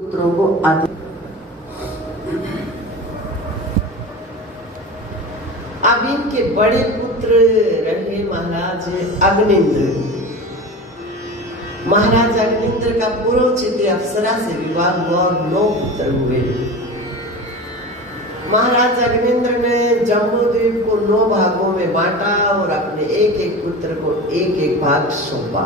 पुत्रों को अब इनके बड़े पुत्र रहे महाराज अग्निंद्र। महाराज अग्निंद्र का पुरोचित अप्सरा से विवाह हुआ और 9 पुत्र हुए। महाराज अग्निंद्र ने जम्बूद्वीप को 9 भागों में बांटा और अपने एक एक पुत्र को एक एक भाग सौंपा।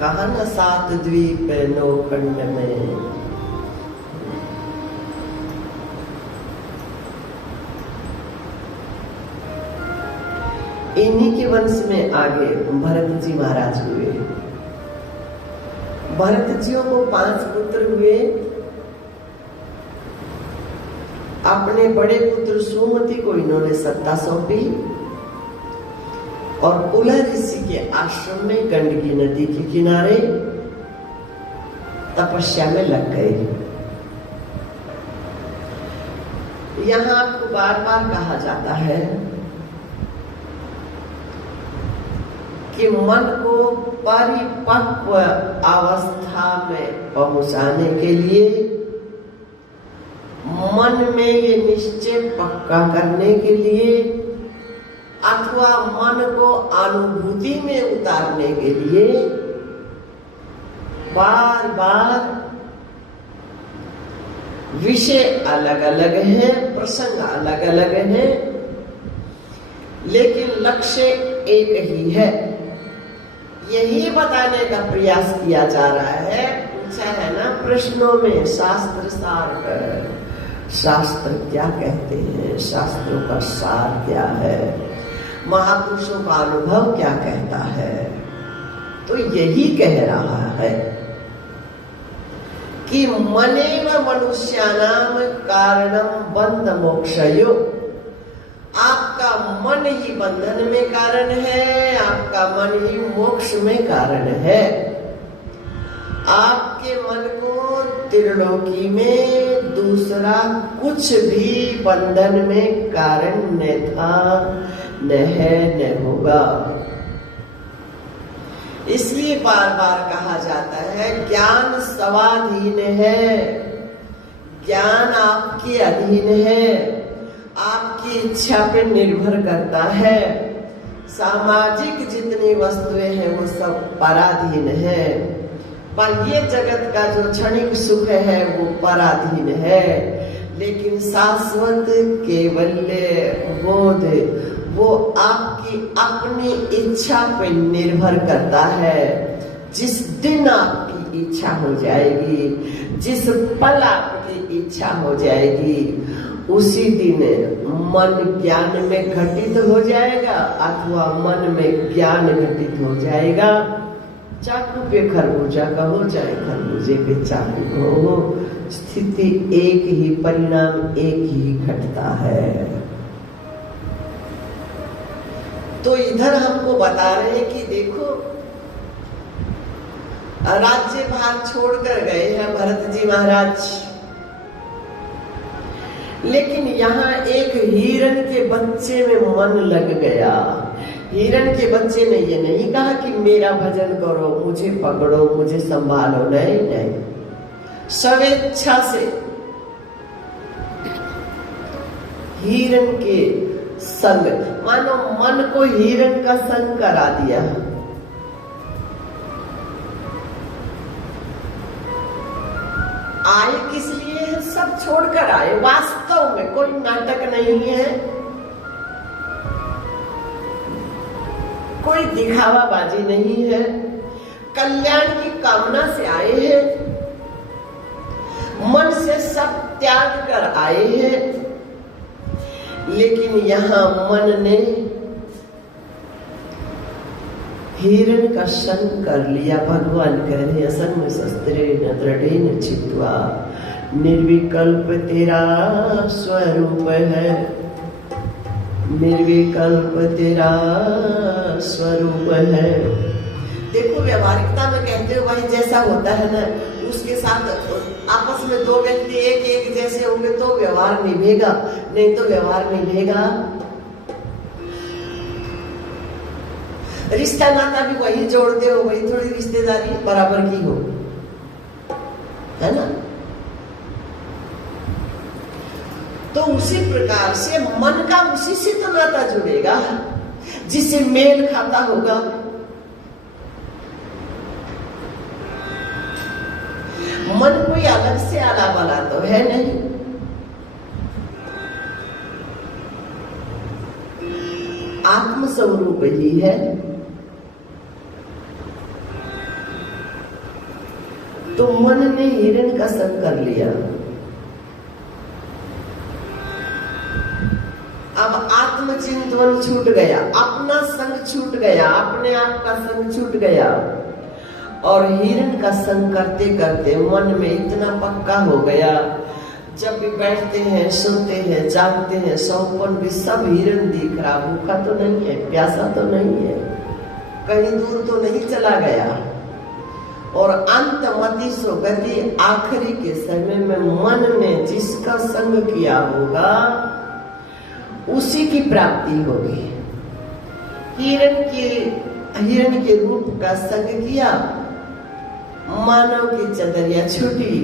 कहा न 7 द्वीप 9 खंड में, इन्हीं के वंश में आगे भरत जी महाराज हुए। भरत जियों को 5 पुत्र हुए। अपने बड़े पुत्र सुमति को इन्होंने सत्ता सौंपी और पुलह ऋषि के आश्रम में गंडकी नदी के किनारे तपस्या में लग गए। यहाँ आपको बार बार कहा जाता है कि मन को परिपक्व अवस्था में पहुंचाने के लिए, मन में ये निश्चय पक्का करने के लिए अथवा मन को अनुभूति में उतारने के लिए बार बार विषय अलग अलग हैं, प्रसंग अलग अलग हैं, लेकिन लक्ष्य एक ही है। यही बताने का प्रयास किया जा रहा है। पूछा है ना प्रश्नों में शास्त्र सार कर, शास्त्र क्या कहते हैं, शास्त्रों का सार क्या है, महापुरुषों का अनुभव क्या कहता है। तो यही कह रहा है कि मनेव मनुष्यानाम कारणम बंध मोक्षयो। आपका मन ही बंधन में कारण है, आपका मन ही मोक्ष में कारण है। आपके मन को त्रिलोकी में दूसरा कुछ भी बंधन में कारण न था, न है, न होगा। इसलिए बार बार कहा जाता है ज्ञान स्वाधीन है, ज्ञान आपके अधीन है, आपकी इच्छा पर निर्भर करता है। सामाजिक जितनी वस्तुएं हैं वो सब पराधीन है, पर ये जगत का जो क्षणिक सुख है वो पराधीन है। लेकिन शाश्वत केवल्य बोध वो आपकी अपनी इच्छा पर निर्भर करता है। जिस दिन आपकी इच्छा हो जाएगी, जिस पल आपकी इच्छा हो जाएगी, उसी दिन मन ज्ञान में घटित हो जाएगा अथवा मन में ज्ञान घटित हो जाएगा। चाकू पे खरबूजा कहो, चाहे खरबूजे पे चाकू कहो, स्थिति एक ही, परिणाम एक ही घटता है। तो इधर हमको बता रहे हैं कि देखो राज्य भार छोड़कर गए हैं भरत जी महाराज, लेकिन यहाँ एक हिरण के बच्चे में मन लग गया। हिरण के बच्चे ने ये नहीं कहा कि मेरा भजन करो, मुझे पकड़ो, मुझे संभालो, नहीं नहीं, स्वेच्छा से हिरण के संग, मानो मन को हिरण का संग करा दिया। आए किस लिए है? सब छोड़कर आए। वास्तव में कोई नाटक नहीं है, कोई दिखावाबाजी नहीं है, कल्याण की कामना से आए हैं, मन से सब त्याग कर आए हैं। लेकिन यहाँ मन ने हिरण का संग कर लिया। भगवान कह रहे असंग शस्त्रेण दृढ़ेन छित्त्वा, निर्विकल्प तेरा स्वरूप है, निर्विकल्प तेरा स्वरूप है। देखो व्यवहारिकता में कहते हो भाई जैसा होता है ना, उसके साथ आपस में 2 व्यक्ति एक एक जैसे होंगे तो व्यवहार निभेगा, नहीं तो व्यवहार निभेगा। रिश्ता नाता भी वही जोड़ते हो, वही थोड़ी रिश्तेदारी बराबर की हो, है ना। तो उसी प्रकार से मन का उसी से तो नाता जुड़ेगा जिससे मेल खाता होगा। मन कोई अलग से आला वाला तो है नहीं, आत्म स्वरूप ही है। तो मन ने हिरण का संग कर लिया। अब आत्मचिंतन छूट गया, अपना संग छूट गया, अपने आप का संग छूट गया, और हिरण का संग करते करते मन में इतना पक्का हो गया, जब भी बैठते हैं, सोते हैं, जागते हैं, सौपन भी सब हिरण दिख रहा। भूखा तो नहीं है, प्यासा तो नहीं है, कहीं दूर तो नहीं चला गया। और अंतमति सो गति, आखिरी के समय में मन ने जिसका संग किया होगा उसी की प्राप्ति होगी। हिरण के रूप का संग किया, मानव की चदरिया छूटी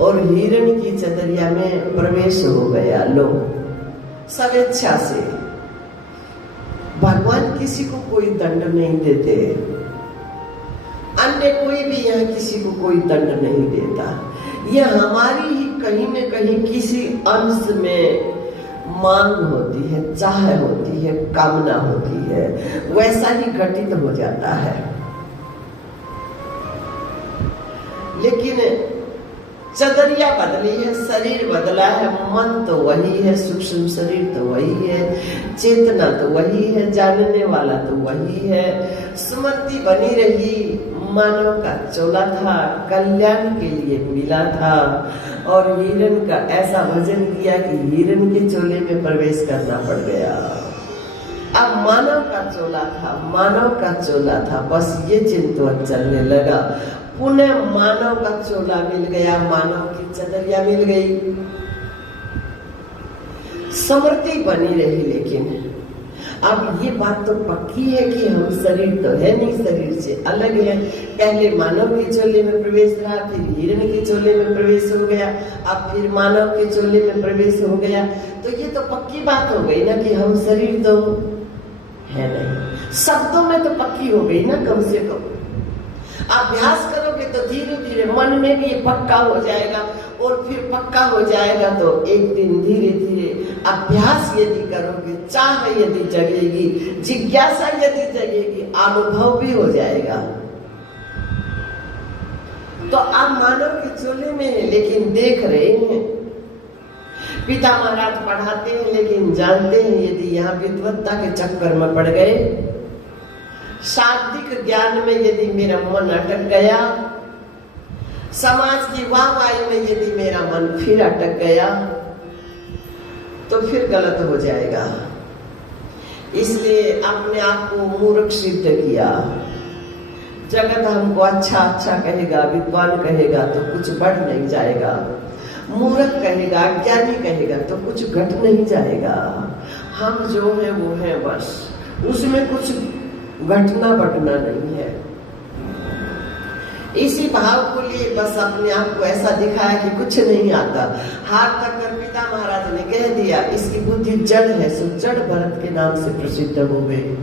और हिरण की चदरिया में प्रवेश हो गया। लोग स्वेच्छा से, भगवान किसी को कोई दंड नहीं देते, अन्य कोई भी यहाँ किसी को कोई दंड नहीं देता। यह हमारी ही कहीं न कहीं किसी अंश में मांग होती है, चाह होती है, कामना होती है, वैसा ही घटित हो जाता है। लेकिन चदरिया बदली है, शरीर बदला है, मन तो वही है, सूक्ष्म शरीर तो वही है, चेतना तो वही है, जानने वाला तो वही है। स्मृति बनी रही, मानव का चोला था, कल्याण के लिए मिला था, और हिरण का ऐसा भजन किया कि हिरण के चोले में प्रवेश करना पड़ गया। अब मानव का चोला था, मानव का चोला था, बस ये चिंतन चलने लगा। पुनः मानव का चोला मिल गया, मानव की चदरिया मिल गई, स्मृति बनी रही। लेकिन अब ये बात तो पक्की है कि हम शरीर तो है नहीं, शरीर से अलग है। पहले मानव के चोले में प्रवेश रहा, फिर हिरण के चोले में प्रवेश हो गया, अब फिर मानव के चोले में प्रवेश हो गया। तो ये तो पक्की बात हो गई ना कि हम शरीर तो है नहीं। शब्दों में तो पक्की हो गई ना, कम से कम अभ्यास करोगे तो धीरे धीरे मन में भी ये पक्का हो जाएगा, और फिर पक्का हो जाएगा तो एक दिन धीरे धीरे अभ्यास यदि करोगे, चाह यदि जगेगी, जिज्ञासा यदि जगेगी, अनुभव भी हो जाएगा। तो आप मानव के चोले में है, लेकिन देख रहे हैं। पिता महाराज पढ़ाते हैं, लेकिन जानते हैं यदि यहाँ विद्वत्ता के चक्कर में पड़ गए, शाब्दिक ज्ञान में यदि मेरा मन अटक गया, समाज की वाहवाही में यदि मेरा मन फिर अटक गया, तो फिर गलत हो जाएगा। इसलिए अपने आप को मूर्ख सिद्ध किया। जगत हमको अच्छा अच्छा कहेगा, विद्वान कहेगा तो कुछ बढ़ नहीं जाएगा, मूर्ख कहेगा, ज्ञानी कहेगा तो कुछ घट नहीं जाएगा। हम जो है वो है, बस उसमें कुछ घटना बढ़ना नहीं है। इसी भाव को लिए बस अपने आप को ऐसा दिखाया कि कुछ नहीं आता। हाथ तक कर पिता महाराज ने कह दिया इसकी बुद्धि जड़ है, सो जड़ भरत के नाम से प्रसिद्ध हो गए।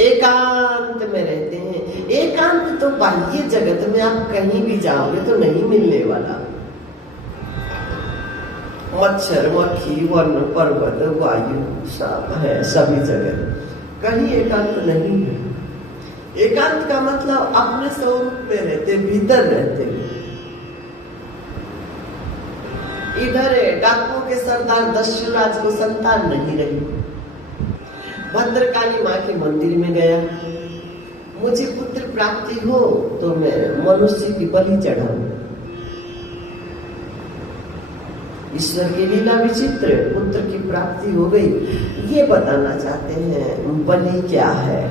एकांत में रहते हैं। एकांत तो बाह्य जगत में आप कहीं भी जाओगे तो नहीं मिलने वाला। मच्छर, मक्खी, वन, पर्वत, वायु सब है, सभी जगह, कहीं एकांत नहीं है। एकांत का मतलब अपने स्वरूप में रहते, भीतर रहते। इधर डाकुओं के सरदार दस्युराज को संतान नहीं रही, भद्रकाली माँ के मंदिर में गया, मुझे पुत्र प्राप्ति हो तो मैं मनुष्य की बलि चढ़ाऊं। ईश्वर की लीला विचित्र, पुत्र की प्राप्ति हो गई। ये बताना चाहते हैं बलि क्या है,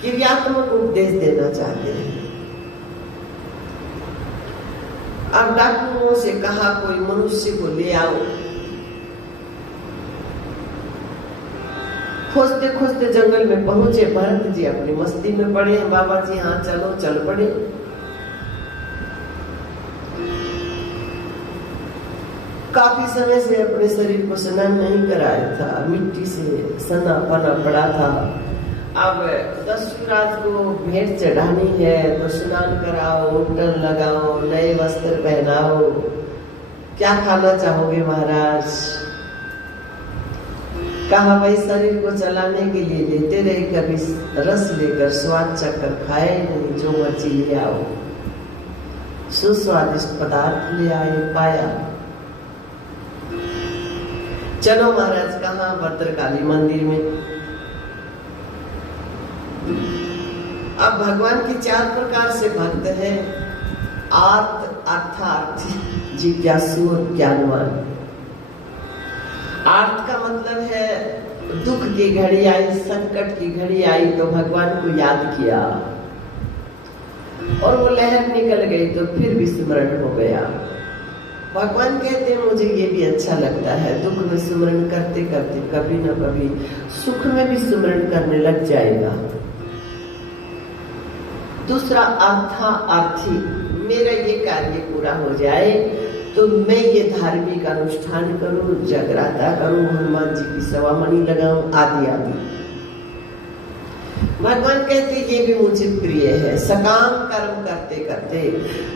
क्रियात्मक उपदेश देना चाहते हैं। अब डाकुओं से कहा कोई मनुष्य को ले आओ, खोजते खोजते जंगल में पहुंचे। भरत जी अपनी मस्ती में पड़े हैं। बाबा जी हाँ चलो, चल पड़े। काफी समय से अपने शरीर को स्नान नहीं कराया था, मिट्टी से सना पना पड़ा था। अब दस्युराज को भेंट चढ़ानी है तो स्नान कराओ, उल्टन लगाओ, नए वस्त्र पहनाओ। क्या खाना चाहोगे महाराज? कहा भाई शरीर को चलाने के लिए लेते रहे, कभी रस लेकर स्वाद चखकर खाए नहीं, जो मर्जी ले आओ। सुस्वादिष्ट पदार्थ ले आए, पाया। चलो महाराज, कहाँ? भद्रकाली मंदिर में। अब भगवान की 4 प्रकार से भक्त है। आर्त, अर्थार्थी, जिज्ञासु और ज्ञानवान। आर्त का मतलब है दुख की घड़ी आई, संकट की घड़ी आई तो भगवान को याद किया और वो लहर निकल गई तो फिर भी स्मरण हो गया। भगवान कहते हैं मुझे ये भी अच्छा लगता है, दुख में स्मरण करते करते कभी न कभी सुख में भी स्मरण करने लग जाएगा। दूसरा अर्थार्थी, मेरा ये कार्य पूरा हो जाए तो मैं ये धार्मिक अनुष्ठान करूं, जगराता करूं, हनुमान जी की सवामणि लगाऊं, आदि आदि। भगवान कहते ये भी मुझे प्रिय है। सकाम कर्म करते करते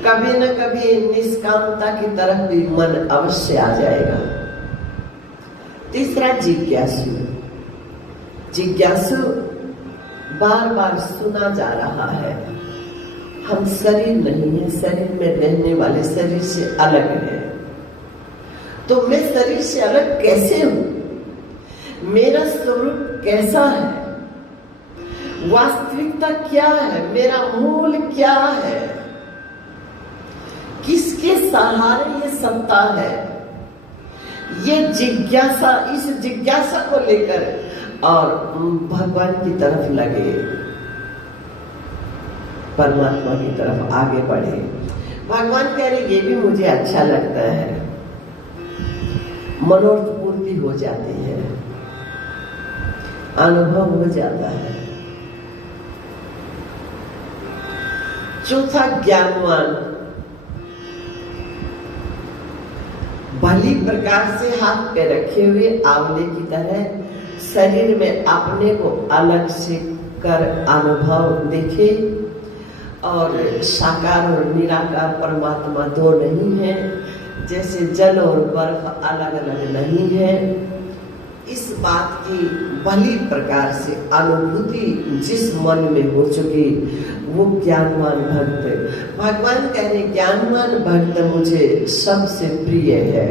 कभी न कभी निष्कामता की तरफ भी मन अवश्य आ जाएगा। तीसरा जिज्ञासु। जिज्ञासु बार बार सुना जा रहा है हम शरीर नहीं है, शरीर में रहने वाले शरीर से अलग है, तो मैं शरीर से अलग कैसे हूं? मेरा स्वरूप कैसा है? वास्तविकता क्या है? मेरा मूल क्या है? किसके सहारे ये सत्ता है? ये जिज्ञासा, इस जिज्ञासा को लेकर और भगवान की तरफ लगे, परमात्मा की तरफ आगे बढ़े। भगवान कह रहे ये भी मुझे अच्छा लगता है, मनोरथ पूर्ति हो जाती है, अनुभव हो जाता है। चौथा ज्ञानवान। भली प्रकार से हाथ पे रखे हुए आंवले की तरह शरीर में अपने को अलग से कर अनुभव देखे और साकार और निराकार परमात्मा दो नहीं है, जैसे जल और बर्फ अलग अलग नहीं है। इस बात की भली प्रकार से अनुभूति जिस मन में हो चुकी वो ज्ञानवान भक्त। भगवान कह रहे ज्ञानवान भक्त मुझे सबसे प्रिय है।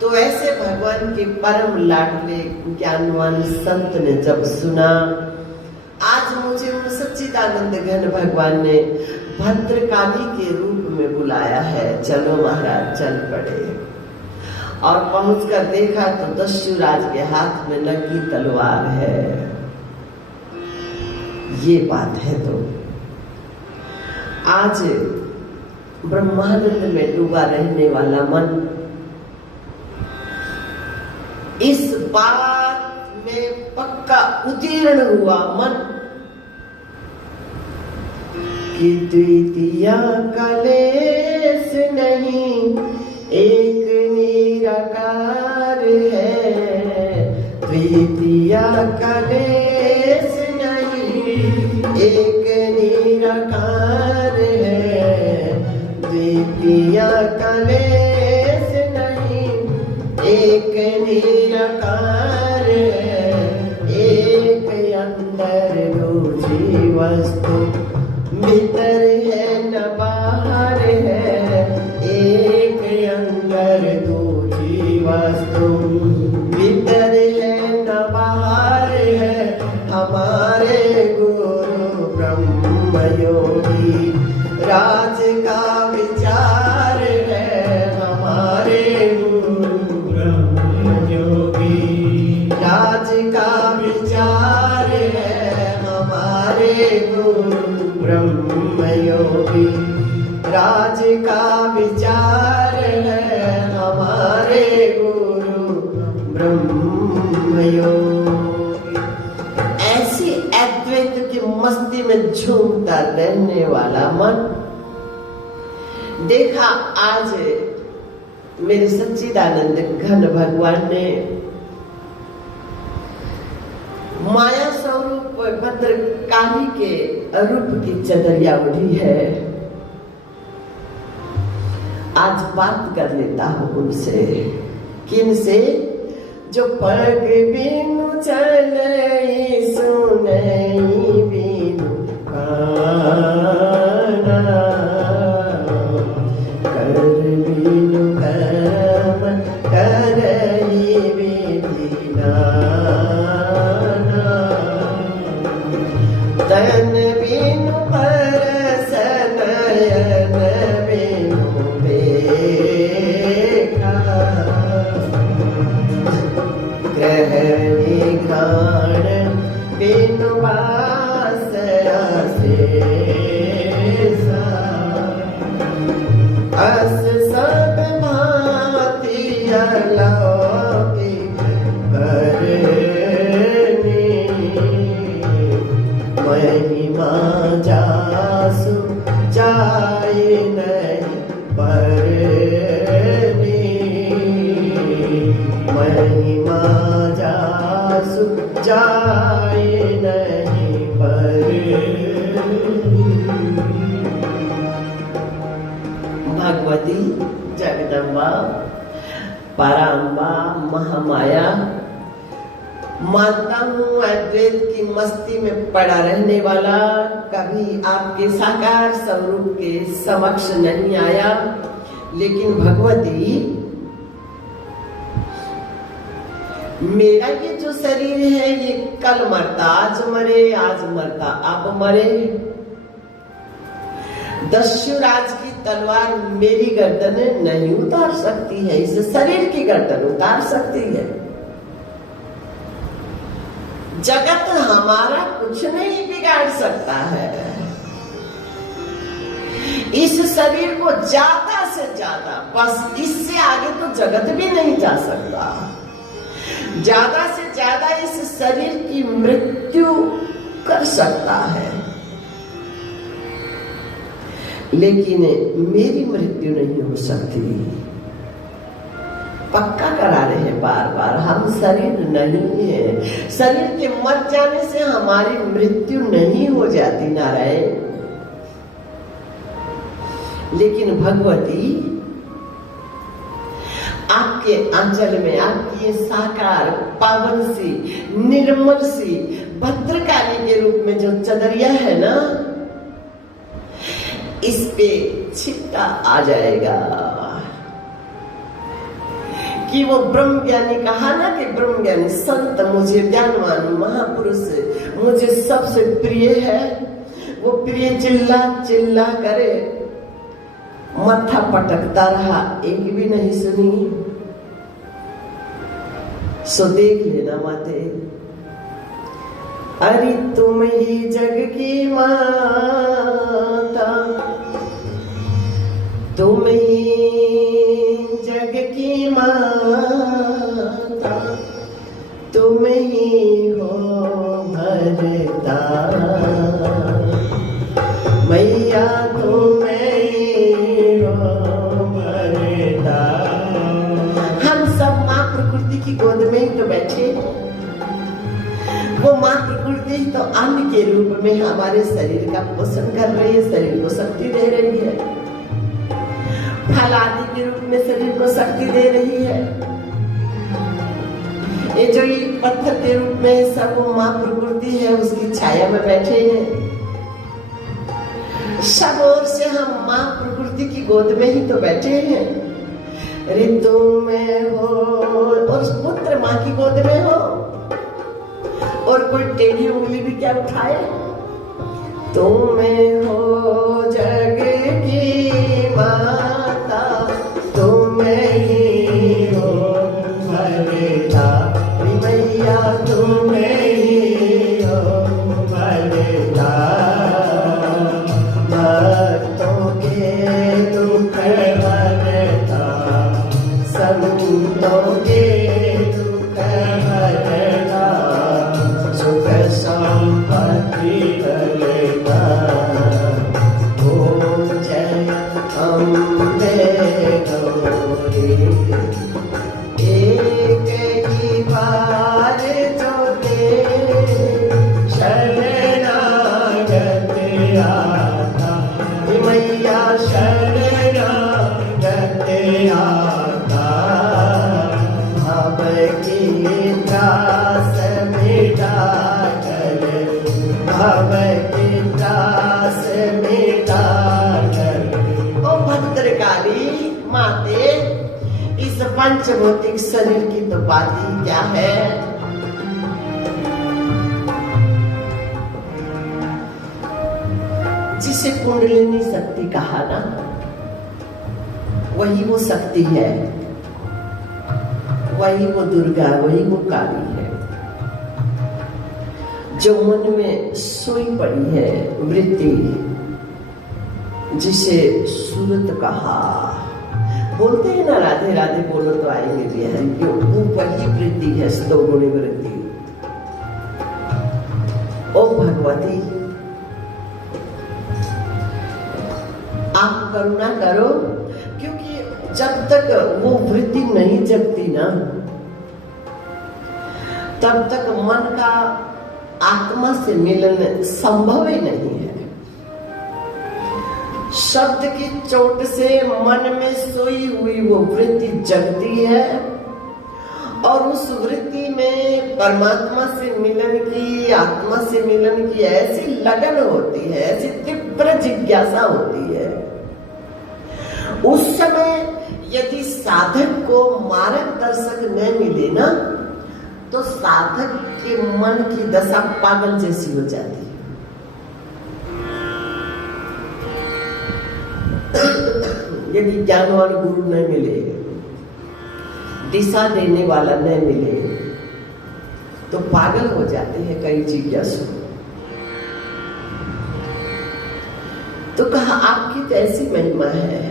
तो ऐसे भगवान के परम लाडले ज्ञानवान संत ने जब सुना, आज मुझे उन सच्चिदानंद घन भगवान ने भद्रकाली के रूप में बुलाया है, चलो महाराज चल पड़े। और पहुंचकर देखा तो दस्युराज के हाथ में नंगी तलवार है। ये बात है तो आज ब्रह्मानंद में डूबा रहने वाला मन इस बात में पक्का उत्तीर्ण हुआ मन कि द्वितीय कलेश नहीं, एक निराकार है। द्वितीय कलेश नहीं, एक निराकार है। द्वितीय कलेश नहीं, एक निराकार है। एक अंदर दूसरी वस्तु, भीतर है न बाहर है। एक अंदर दूसरी वस्तु, भीतर है न बाहर है। हमारे गुरु ब्रह्म योगी राज का विचार है। हमारे गुरु ब्रह्म योगी राज का विचार है। हमारे गुरु ब्रह्म योगी राज का विचार है। हमारे गुरु ब्रह्म योगी। में झूमता रहने वाला मन। देखा आज मेरे सच्चिदानंद घन भगवान ने माया स्वरूप भद्रकाली के रूप की चदरिया उड़ी है। आज बात कर लेता हूं उनसे। किन से? जो पग बिनु चलई सुनई बिनु काना, कर बिनु कर्म करई विधि नाना, तन बिनु परस नयन बिनु देखा, ग्रहणी घाण बिनु वास अशेषा, अस सब भांति अलौकिक करनी, महिमा जासु जाय नहीं परनी, महिमा जासु जाय नहीं परनी। भगवती जगदम्बा पराम्बा महामाया, मानता हूँ अद्वैत की मस्ती में पड़ा रहने वाला कभी आपके साकार स्वरूप के समक्ष नहीं आया, लेकिन भगवती मेरा ये जो शरीर है ये कल मरता, आज मरे, आज मरता, अब मरे। दस्युराज की तलवार मेरी गर्दन नहीं उतार सकती है, इस शरीर की गर्दन उतार सकती है। जगत हमारा कुछ नहीं बिगाड़ सकता है। इस शरीर को ज्यादा से ज्यादा, बस इससे आगे तो जगत भी नहीं जा सकता, ज्यादा से ज्यादा इस शरीर की मृत्यु कर सकता है, लेकिन मेरी मृत्यु नहीं हो सकती। पक्का करा रहे हैं बार बार, हम शरीर नहीं है। शरीर के मर जाने से हमारी मृत्यु नहीं हो जाती नारायण, लेकिन भगवती आपके आंचल में आपकी ये साकार पावन सी निर्मल सी भद्रकाली के रूप में जो चदरिया है ना, इस पे छिट्टा आ जाएगा कि वो ब्रह्म ज्ञानी कहा ना कि ब्रह्म ज्ञानी संत मुझे ज्ञानवान महापुरुष मुझे सबसे प्रिय है। वो प्रिय चिल्ला चिल्ला करे, मत्था पटकता रहा, एक भी नहीं सुनी। सो देख लेना माते, अरे तुम ही जग की माता, तुम ही जग की माता, तुम ही हो भरता, मैया तुम ही हो भरता। हम सब माँ प्रकृति की गोद में ही तो बैठे, वो माँ प्रकृति तो अन्न के रूप में हमारे शरीर का पोषण कर रही है, शरीर को शक्ति दे रही है, फल आदि के रूप में शरीर को शक्ति दे रही है। ये जो ये पत्थर के रूप में सब वो माँ प्रकृति है, उसकी छाया में बैठे हैं। सब ओर से हम माँ प्रकृति की गोद में ही तो बैठे हैं। ऋतु में हो और पुत्र माँ की गोद में हो, और कोई टेढ़ी उंगली भी क्या उठाए। तुम हो जग की माता, तुम ही हो भरता, मैया तुम ही हो भरता। भक्तों के दुख हरता, संतों के दुख हरता, सुख संपत्ति पंचभौतिक शरीर की तो बात ही क्या है। जिसे कुंडलिनी शक्ति कहा ना, वही वो शक्ति है, वही वो दुर्गा, वही वो काली है जो मन में सोई पड़ी है वृत्ति, जिसे सूरत कहा। बोलते हैं ना राधे राधे बोलो तो आएंगे बिहारी, वो वही वृत्ति है, स्तोगुणी वृत्ति। ओ भगवती आप करुणा करो, क्योंकि जब तक वो वृत्ति नहीं जगती ना, तब तक मन का आत्मा से मिलन संभव ही नहीं है। शब्द की चोट से मन में सोई हुई वो वृत्ति जगती है और उस वृत्ति में परमात्मा से मिलन की, आत्मा से मिलन की ऐसी लगन होती है, ऐसी तीव्र जिज्ञासा होती है। उस समय यदि साधक को मार्गदर्शक न मिले ना, तो साधक के मन की दशा पागल जैसी हो जाती है। यदि ज्ञानवान गुरु न मिले, दिशा देने वाला न मिले, तो पागल हो जाते हैं कई जिज्ञासु। तो कहा आपकी तो ऐसी महिमा है,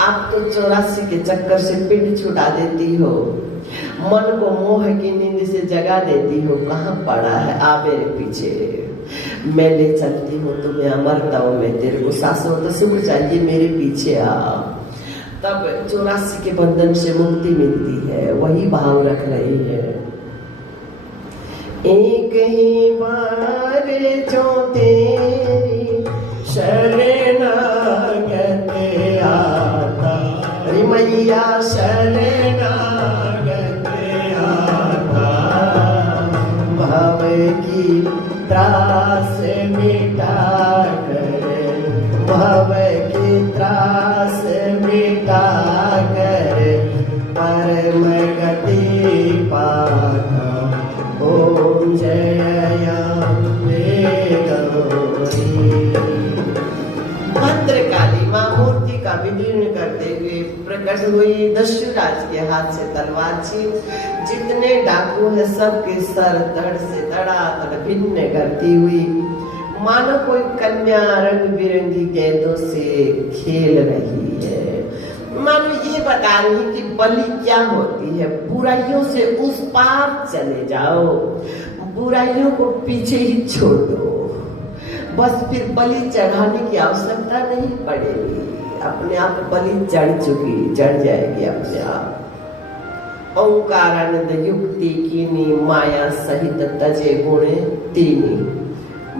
आप तो 84 के चक्कर से पिंड छुटा देती हो, मन को मोह की नींद से जगा देती हो। कहाँ पड़ा है आ मेरे पीछे, मैं ले चलती हूँ तुम्हें अमरता हूँ मैं, तेरे को शाश्वत सुख चाहिए मेरे पीछे आ। तब 84 के बंधन से मुक्ति मिलती है, वही भाव रख रही है। एक ही बार जो तेरी शरणागत आता, मैया शरणागत आता, भव की त्रास मिटा कर, भव की त्रास मिटा कर, परम गति पाता। ओम जय गौरी। भद्रकाली मां मूर्ति का विलीन करते हुए प्रकट हुई, दस्युराज के हाथ से तलवार छीन जितने डाकू है सबके सर धड़ से धड़ाधड़ भिन्न करती हुई, मानो कोई कन्या रंग बिरंगी गेंदों से खेल रही है। मानो ये बता रही कि बलि क्या होती है, बुराइयों से उस पार चले जाओ, बुराइयों को पीछे ही छोड़ दो, बस फिर बलि चढ़ाने की आवश्यकता नहीं पड़ेगी, अपने आप बलि चढ़ चुकी, चढ़ जाएगी अपने आप। ओंकारानंद युक्ति कीनी, माया सहित तजे गुणे तीनी,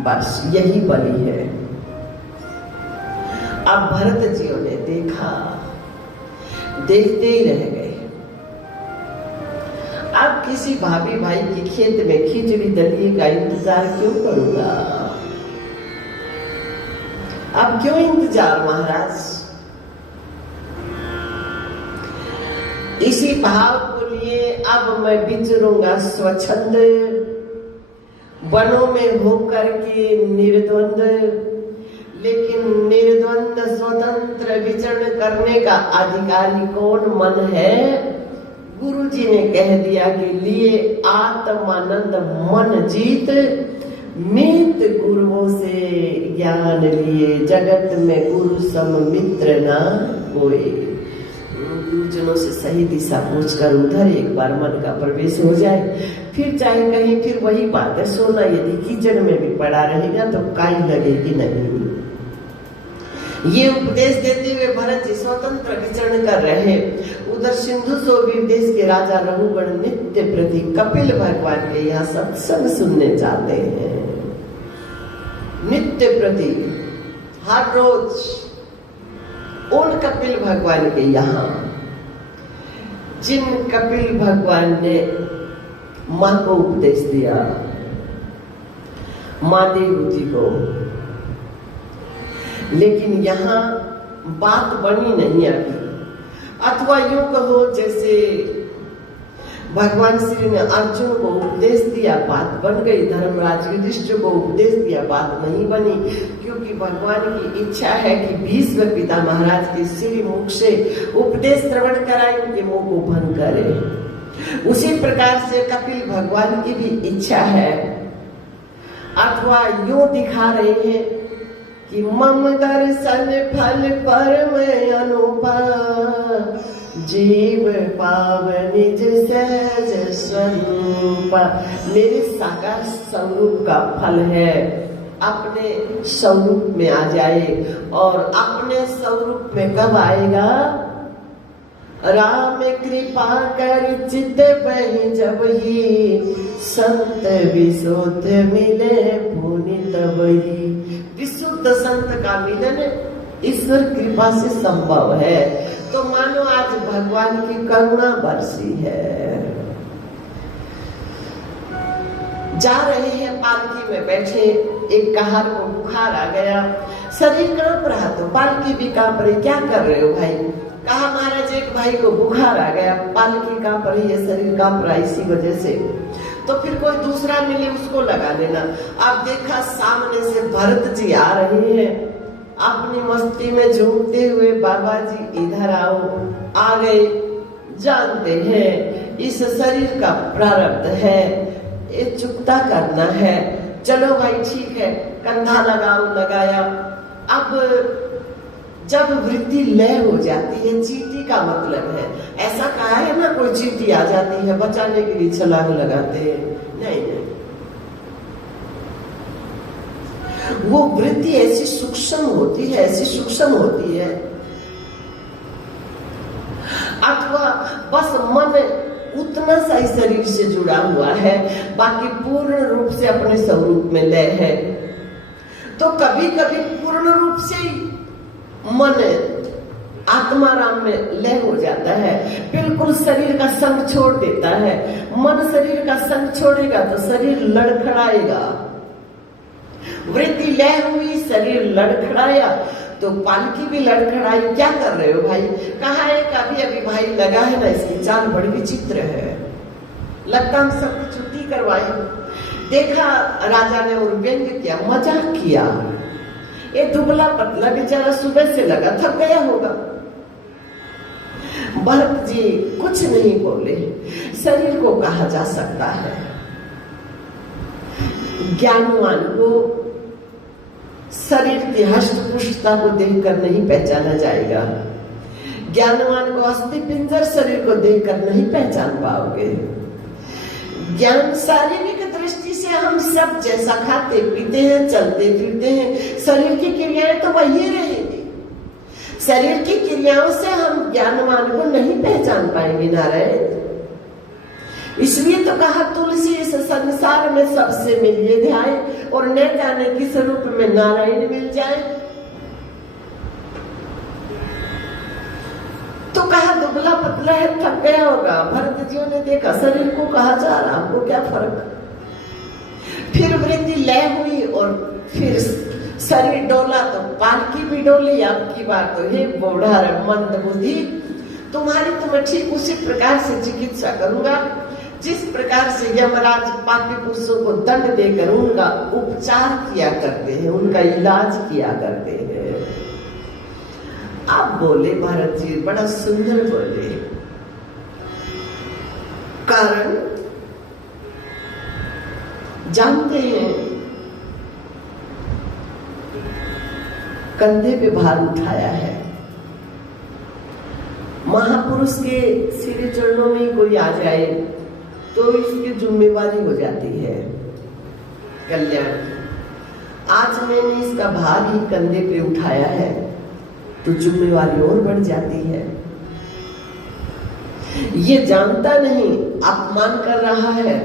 बस यही बलि है। अब भरत जियों ने देखा, देखते ही रह गए। अब किसी भाभी भाई के खेत में खिचड़ी दलिए का इंतजार क्यों करूंगा, अब क्यों इंतजार महाराज। इसी भाव को लिए अब मैं विचरूंगा स्वच्छंद, वनों में होकर के निर्द्वंद। लेकिन निर्द्वंद स्वतंत्र विचरण करने का अधिकारी कौन, मन है। गुरुजी ने कह दिया कि लिए आत्मानंद मन जीत, मित गुरुओं से ज्ञान लिए, जगत में गुरु सम मित्र ना कोई। गुरुजनों से सही दिशा पूछकर उधर एक बार मन का प्रवेश हो जाए, फिर चाहे कहीं फिर वही बात है, सोना यदि कीचड़ में भी पड़ा रहेगा तो काई लगेगी नहीं। ये उपदेश देते हुए भरत जी स्वतंत्र विचरण कर रहे। उधर सिंधु सोवीर देश के राजा रघुगण नित्य प्रति कपिल भगवान के यहाँ सत्संग सुनने जाते हैं। नित्य प्रति हर रोज उन कपिल भगवान के यहाँ, जिन कपिल भगवान ने माँ को उपदेश दिया, माँ देव जी को। लेकिन यहाँ बात बनी नहीं अभी। अथवा यूं कहो जैसे भगवान श्री ने अर्जुन को उपदेश दिया, बात बन गई। धर्मराज युधिष्ठिर को उपदेश दिया, बात नहीं बनी, क्योंकि भगवान की इच्छा है कि भीष्म पिता महाराज के श्री मुख से उपदेश श्रवण कराए, उनके मुंह को भंग करे। उसी प्रकार से कपिल भगवान की भी इच्छा है। अथवा यूं दिखा रहे हैं कि मम दर्शन फल परम अनुपम, जीव पावन निज सहज स्वरूप। मेरे साकार स्वरूप का फल है, अपने स्वरूप में आ जाए। और अपने स्वरूप में कब आएगा? राम कृपा कर चित बहि जब ही, संत विशुद्ध मिले पुनि तब ही। विशुद्ध संत का मिलन ईश्वर कृपा से संभव है। तो मानो आज भगवान की करुणा बरसी है। जा रहे हैं, पालकी में बैठे, एक कहार को बुखार आ गया, शरीर कांप रहा, तो पालकी भी कांप रही। क्या कर रहे हो भाई? कहा महाराज एक भाई को बुखार आ गया, पालकी कांप रही है, शरीर कांप रहा इसी वजह से। तो फिर कोई दूसरा मिले उसको लगा देना। अब देखा सामने से भरत जी आ रहे हैं, अपनी मस्ती में झूमते हुए, बाबा जी इधर आओ। आ गए। जानते हैं इस शरीर का प्रारब्ध है, ये चुकता करना है। चलो भाई ठीक है, कंधा लगाओ, लगाया। अब जब वृत्ति लय हो जाती है, चींटी का मतलब है, ऐसा कहा है ना, कोई चींटी आ जाती है बचाने के लिए छलांग लगाते हैं, नहीं नहीं, वो वृत्ति ऐसी सूक्ष्म होती है, ऐसी सूक्ष्म होती है। अथवा बस मन उतना सा ही शरीर से जुड़ा हुआ है, बाकी पूर्ण रूप से अपने स्वरूप में लय है। तो कभी कभी पूर्ण रूप से मन आत्माराम में लय हो जाता है, बिल्कुल शरीर का संग छोड़ देता है। मन शरीर का संग छोड़ेगा तो शरीर लड़खड़ाएगा। वृत्ति लय हुई, शरीर लड़खड़ाया, तो पालकी भी लड़खड़ाई। क्या कर रहे हो भाई? कहा है कभी अभी भाई लगा है ना, इसकी चाल बड़ी विचित्र है, लगता हम सबकी छुट्टी करवाए। देखा राजा ने और व्यंग किया, मजाक किया। ये दुबला पतला बेचारा सुबह से लगा, थक गया होगा। भरत जी कुछ नहीं बोले। शरीर को कहा जा सकता है, ज्ञानवान को शरीर की हष्ट पुष्टता को देखकर नहीं पहचाना जाएगा। ज्ञानवान को अस्थि पिंजर शरीर को देखकर नहीं पहचान पाओगे। ज्ञान शारीरिक दृष्टि से हम सब जैसा खाते पीते हैं, चलते फिरते हैं, शरीर की क्रियाएं तो वही रहेंगी। शरीर की क्रियाओं से हम ज्ञानवान को नहीं पहचान पाएंगे नारायण। इसलिए तो कहा तुलसी इस संसार में सबसे मिलिए ध्याए, और न जाने किस रूप में नारायण मिल जाए। तो कहा दुबला पतला है, थक गया होगा। भरत जी ने देखा शरीर को कहा जा रहा, हमको क्या फर्क। फिर वृत्ति लय हुई और फिर शरीर डोला, तो पालकी भी डोली। आपकी बात तो हे बूढ़ा मंद बुद्धि, तुम्हारी तो मैं ठीक उसी प्रकार से चिकित्सा करूंगा जिस प्रकार से यमराज पापी पुरुषों को दंड देकर उनका उपचार किया करते हैं, उनका इलाज किया करते हैं। आप बोले भरत जी, बड़ा सुंदर बोले। कारण जानते हैं, कंधे पे भार उठाया है। महापुरुष के श्री चरणों में कोई आ जाए तो इसकी जिम्मेवारी हो जाती है कल्याण। आज मैंने इसका भार ही कंधे पे उठाया है तो जिम्मेवारी और बढ़ जाती है। ये जानता नहीं अपमान कर रहा है,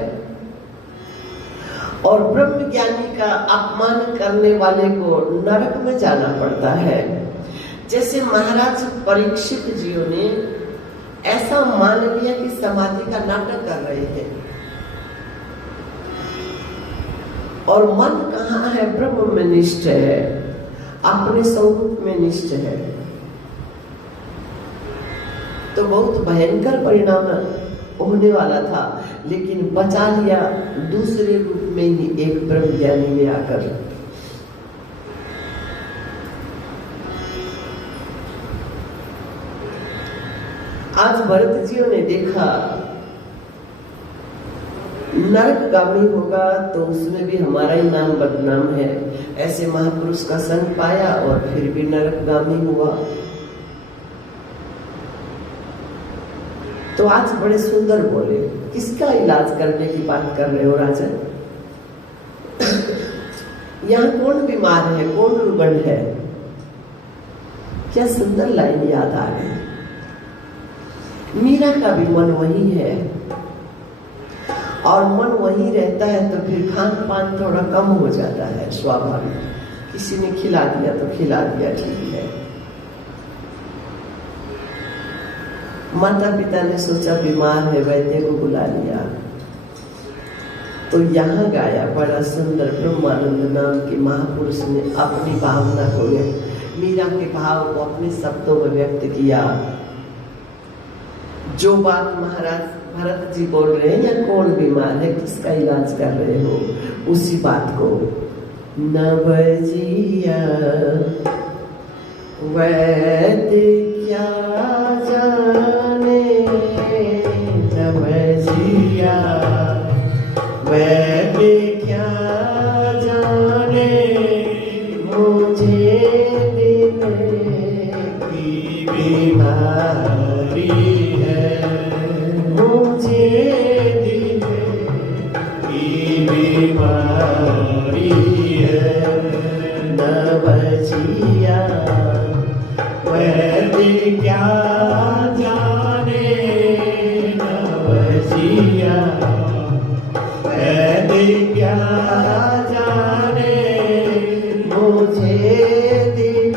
और ब्रह्म ज्ञानी का अपमान करने वाले को नरक में जाना पड़ता है। जैसे महाराज परीक्षित जियों ने ऐसा मान लिया कि समाधि का नाटक कर रहे हैं, और मन कहाँ है? ब्रह्म में निष्ठ है, अपने स्वरूप में निष्ठ है। तो बहुत भयंकर परिणाम होने वाला था, लेकिन बचा लिया दूसरे रूप में ही एक ब्रह्म ज्ञानी ने आकर। आज भरत जियों ने देखा नरकगामी होगा तो उसमें भी हमारा ही नाम बदनाम है। ऐसे महापुरुष का संग पाया और फिर भी नरकगामी हुआ। तो आज बड़े सुंदर बोले, किसका इलाज करने की बात कर रहे हो राजन? यहाँ कौन बीमार है, कौन रुग्ण है? क्या सुंदर लाइन याद आ गई। मीरा का भी मन वही है, और मन वही रहता है तो फिर खान पान थोड़ा कम हो जाता है, स्वाभाविक। किसी ने खिला दिया तो खिला दिया, ठीक है। माता पिता ने सोचा बीमार है, वैद्य को बुला लिया। तो यहाँ गाया बड़ा सुंदर ब्रह्मानंद नाम के महापुरुष ने अपनी भावना को, मीरा के भाव को अपने शब्दों में व्यक्त किया। जो बात महाराज भरत जी बोल रहे हैं, या कौन बीमार है, किसका इलाज कर रहे हो, उसी बात को। नवजिया वैद्य क्या जाने, नवजिया वैद्य क्या जाने, मुझे दिल की बीमारी है, मुझे दिल की बीमारी है। नवजिया वैद्य क्या जाने, नवजिया वैद्य क्या जाने, मुझे दिल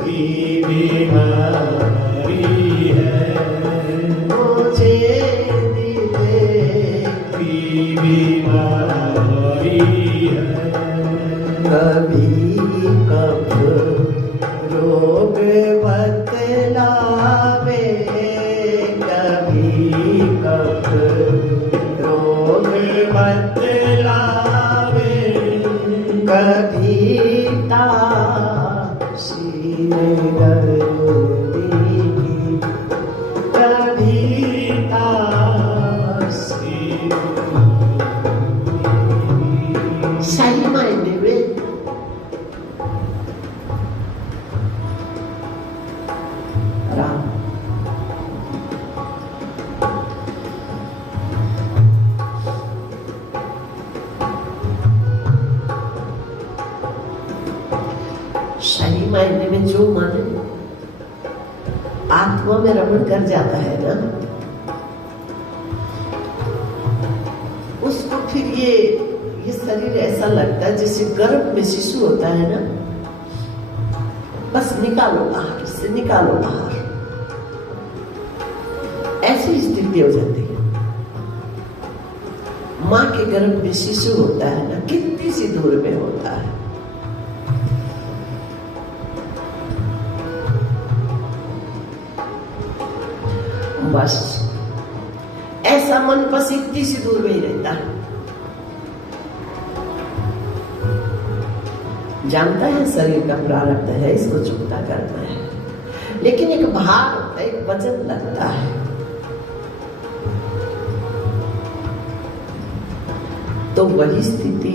की बीमारी है, मुझे दिल की बीमारी है। कभी कब रोग बतलावे, कभी कब रोग बतलावे, कभी तासीर गर्दी, कभी तासीर। सही मायने में राम सही मायने में जो मन आत्मा में रमण कर जाता है ना, उसको फिर ये शरीर ऐसा लगता है जैसे गर्भ में शिशु होता है ना, बस निकालो बाहर, इससे निकालो बाहर, ऐसी स्थिति हो जाती है। माँ के गर्भ में शिशु होता है ना, कितनी सी दूर में होता है, बस ऐसा मन बस इतनी सी दूर में ही रहता है। जानता है शरीर का प्रारब्ध है, इसको चुकता करना है, लेकिन एक भार होता है, एक वचन लगता है। तो वही स्थिति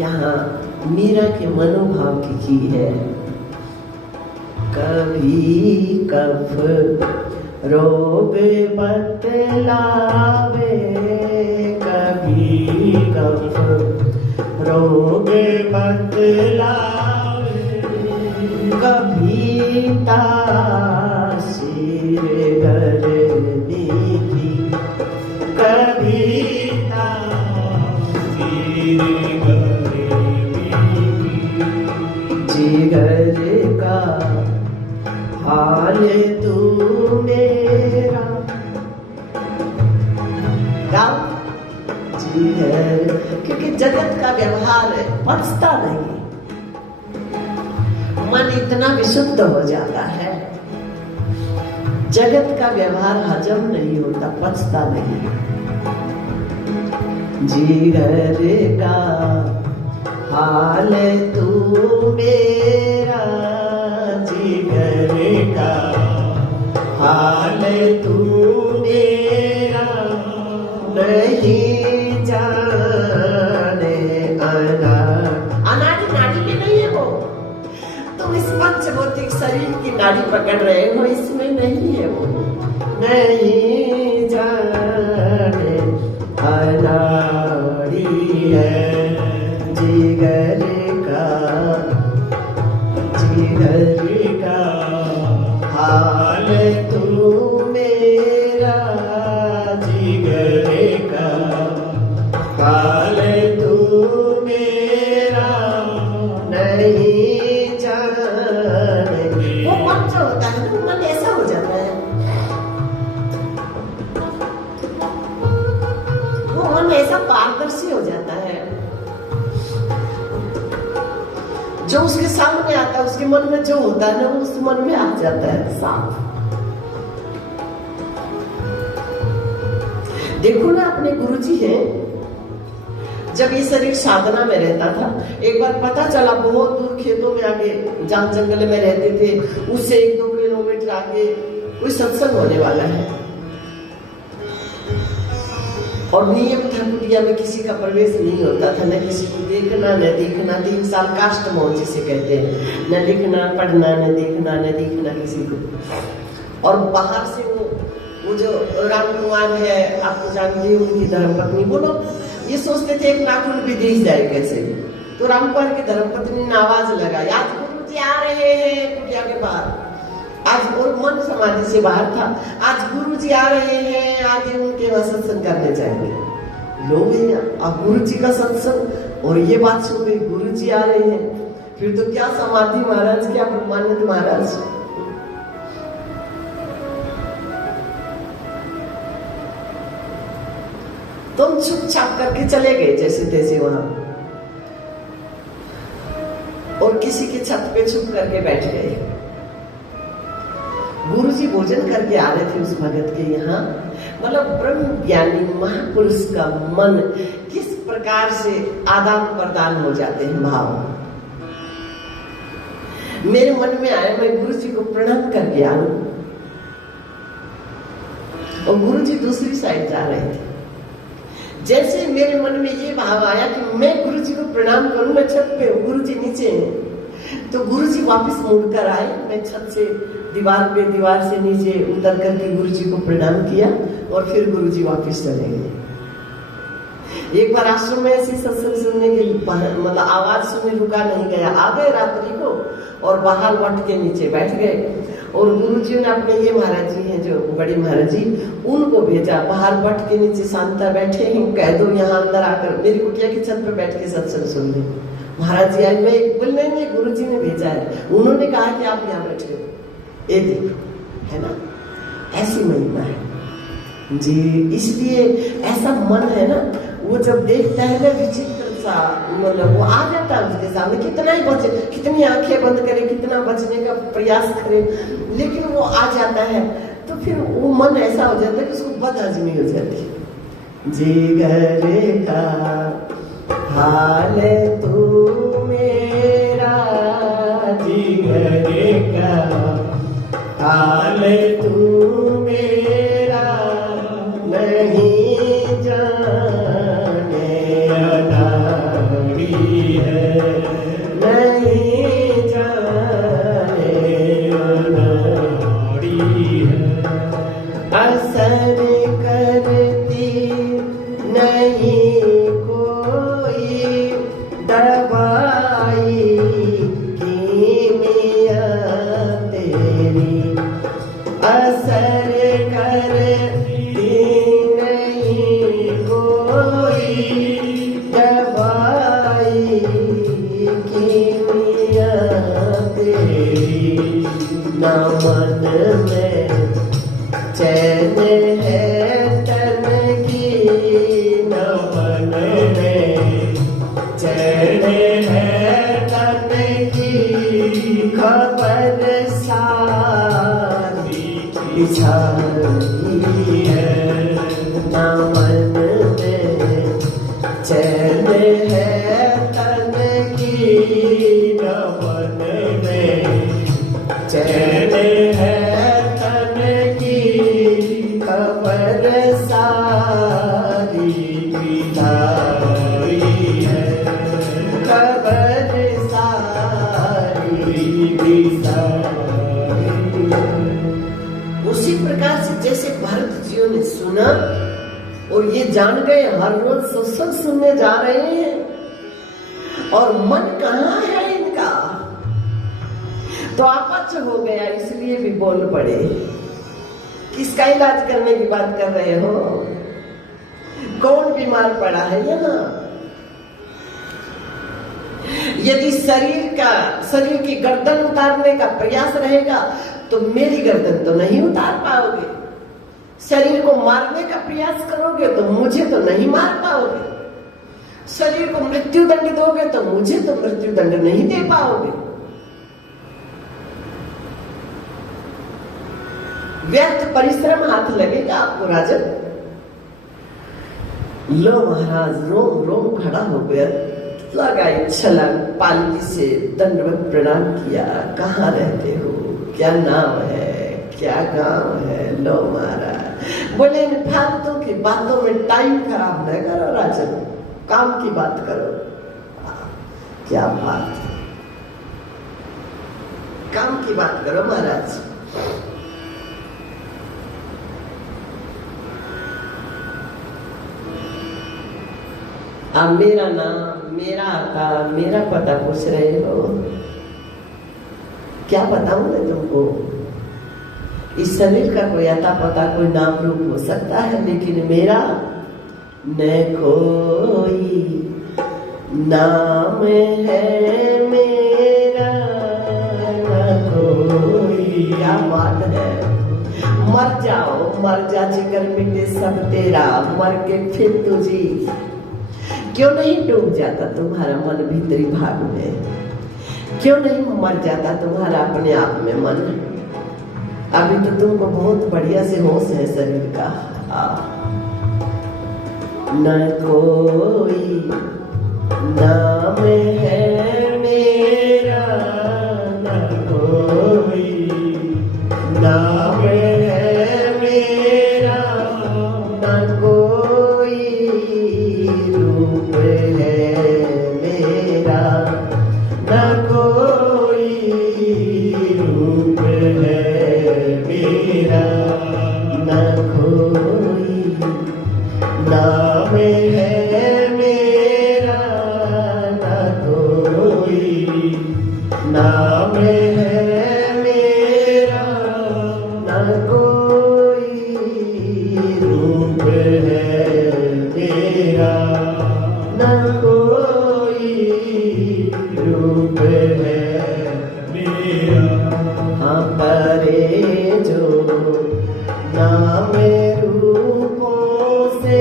यहाँ मीरा के मनोभाव की है। कभी कफ रोग बतलावे, कभी कफ रोग बतलावे, कभी तासीर गर्दी की, कभी तासीर गर्दी की। जिगर का हाल तू मेरा है, क्योंकि जगत का व्यवहार पचता नहीं, मन इतना विशुद्ध हो जाता है जगत का व्यवहार हजम नहीं होता, पचता नहीं। जिगर का हाल तू मेरा, जिगर का हाल तू मेरा, नहीं जाने अनाड़ी नाड़ी में नहीं है वो। तुम इस पंचभौतिक शरीर की नाड़ी पकड़ रहे हो, इसमें नहीं है वो। नहीं जाने अनाड़ी है जिगर का, जिगर का हाल तू मेरा, जिगर का हाल तू मेरा, नहीं जाने। वो मन जो होता है ना, मन ऐसा हो जाता है, वो मन ऐसा पारदर्शी हो जाता है, जो उसके सामने आता है, उसके मन में जो होता है ना, वो उस मन में आ जाता है साफ। देखो ना, अपने गुरुजी हैं, जब ये शरीर साधना में रहता था, एक बार पता चला बहुत दूर खेतों में आगे, जहाँ जंगल में रहते थे, उससे 1-2 किलोमीटर आगे कोई सत्संग होने वाला है। और नियम था, कुटिया में किसी का प्रवेश नहीं होता था, न किसी को देखना न दिखना। 3 साल काष्ठ मौन जिसे कहते हैं, न लिखना पढ़ना, न देखना न दिखना किसी को। और बाहर से वो जो राम कुमार है, आपको जानते हैं, उनकी धर्मपत्नी, वो लोग ये सोचते थे एक नाखून विदेश जाए कैसे। तो राम कुमार की धर्मपत्नी ने आवाज लगाई, आज गुरु जी आ रहे हैं कुटिया के बाहर। आज और मन समाधि से बाहर था, आज गुरु जी आ रहे हैं, आज उनके वहां सत्संग करने जाएंगे। लोग अब गुरु जी का सत्संग, और ये बात सुन गई, गुरु जी आ रहे हैं, फिर तो क्या समाधि महाराज, क्या ब्रह्मानंद महाराज। तुम छुप छाप करके चले गए जैसे तैसे वहां, और किसी की छत पे छुप करके बैठ गए। गुरुजी भोजन करके आ रहे थे उस भगत के यहाँ। मतलब ब्रह्म ज्ञानी महापुरुष का मन किस प्रकार से आदान प्रदान हो जाते हैं भाव। मेरे मन में आया मैं गुरुजी को प्रणाम करके आऊं, और गुरुजी दूसरी साइड जा रहे थे। जैसे मेरे मन में ये भाव आया कि मैं गुरुजी को प्रणाम करूं, मैं छत पे हूं, गुरुजी नीचे हैं, तो गुरुजी वापस मुड़कर आए। मैं छत से दीवार से नीचे उतर करके गुरुजी को प्रणाम किया, और फिर गुरुजी वापस चले गए। एक बार आश्रम में ऐसी सत्संग सुनने के मतलब आवाज सुनने रुका नहीं गया, आ गए रात्रि को, और बाहर वट के नीचे बैठ गए। और गुरुजी ने अपने ये महाराज जी हैं जो बड़े महाराज जी, उनको भेजा बाहर वट के नीचे, शांता बैठे हैं, कह दो यहाँ अंदर आकर मेरी कुटिया की छत पर बैठ के सत्संग सुन ले। महाराज जी आए, मैं बोलने में गुरुजी ने भेजा है, उन्होंने कहा कि आप यहाँ बैठे हो, ये देखो, है ना, ऐसी महिमा है जी। इसलिए ऐसा मन है ना, वो जब देखता है ना विचित्र सा, मतलब वो आ जाता है उसके सामने, कितना ही बचे, कितनी आंखें बंद करे, कितना बचने का प्रयास करे, लेकिन वो आ जाता है, तो फिर वो मन ऐसा हो जाता है कि उसको बदहजमी हो जाती है। जिगर का हाल तू मेरा, जिगर का हाल तू मेरा, नहीं जाने अनाड़ी है, नहीं जाने अनाड़ी है। असर करती नहीं कोई दवा सारी है, खबर सारी भी सारी है। उसी प्रकार से जैसे भरत जियों ने सुना और ये जान गए हर रोज सत्संग सुनने जा रहे हैं, और मन कहाँ है इनका, तो अपच हो गया, इसलिए भी बोल पड़े। किसका इलाज करने की बात कर रहे हो? कौन बीमार पड़ा है यहाँ? यदि शरीर की गर्दन उतारने का प्रयास रहेगा तो मेरी गर्दन तो नहीं उतार पाओगे। शरीर को मारने का प्रयास करोगे तो मुझे तो नहीं मार पाओगे। शरीर को मृत्यु दंड दोगे तो मुझे तो मृत्यु दंड नहीं दे पाओगे। व्यर्थ परिश्रम हाथ लगेगा आपको राजन। लो महाराज रोम रोम खड़ा हो गया, लगाई छलांग, पालकी से दंडवत प्रणाम किया। कहाँ रहते हो, क्या नाम है, क्या गांव है? लो महाराज बोले इन फालतू की बातों में टाइम खराब न करो राजन, काम की बात करो। क्या बात है, काम की बात करो महाराज। आप मेरा नाम, मेरा आता, मेरा पता पूछ रहे हो। क्या बताऊं मैं तुमको? इस शरीर का कोई आता पता, कोई नाम रूप हो सकता है, लेकिन मेरा न कोई नाम है, मेरा न कोई। क्या बात है। मर जाओ, मर जा जिगर मिटे सब तेरा, मर के फिर तुझी। क्यों नहीं डूब जाता तुम्हारा मन भीतरी भाग में? क्यों नहीं मर जाता तुम्हारा अपने आप में मन? अभी तो तुमको बहुत बढ़िया से होश है शरीर का। न कोई नाम है मेरा, न कोई नाम है मेरा, न कोई रूप है मेरा, न कोई रूप है मेरा, न कोई नाम है मेरा, न कोई नाम है मेरा, न कोई रूप है मेरा, न कोई रूप है मेरा। हाँ परे जो नाम रूपों से,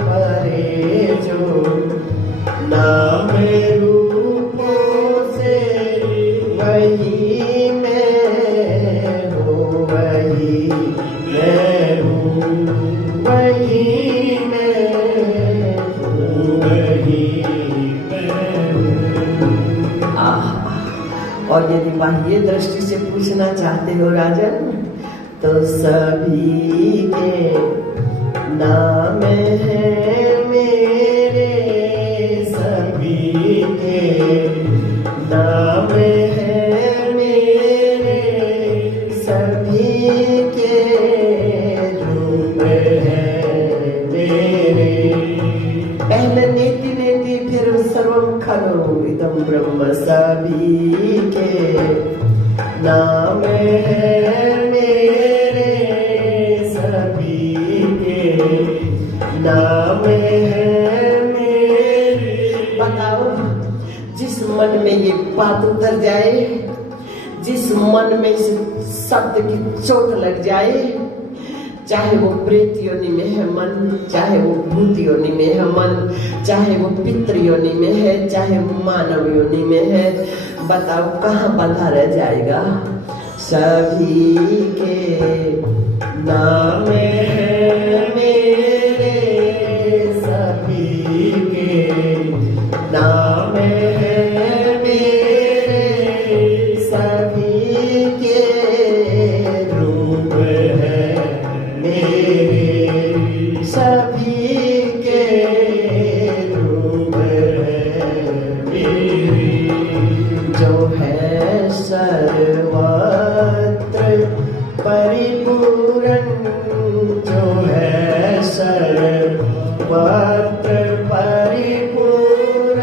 परे जो नाम रूपों से, वही मैं हूँ, वही मैं हूँ, वही मैं हूँ, वही मैं हूँ। और यदि बाह्य दृष्टि से पूछना चाहते हो राजन, तो सभी के नाम है मेरे, सभी के नाम है मेरे, सभी के रूप है मेरे। पहले नेति नेति फिर सर्वं खलु इदं ब्रह्म, सभी के नाम है मेरे, सभी के नाम है मेरे। बताओ, जिस मन में ये बात उतर जाए, जिस मन में इस शब्द की चोट लग जाए, चाहे वो प्रेत योनि में है मन, चाहे वो भूत योनि में है मन, चाहे वो पितृ योनि में है, चाहे वो मानव योनि में है, बताओ कहाँ बंधा रह जाएगा? सभी के नाम है मेरे, सभी के नाम है मेरे, सभी के रूप है मेरे, सभी के पत्र परिपूर्ण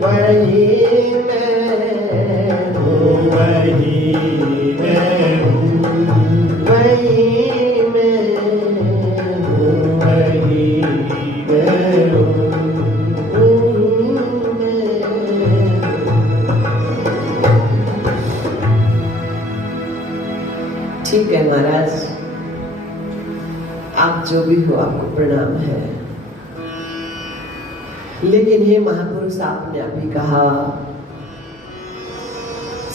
वही मैं हूँ, वही मैं हूँ, वही मैं हूँ, वही मैं हूँ, ठीक है महाराज, आप जो भी हो आपको प्रणाम है। लेकिन हे महापुरुष, आपने अभी कहा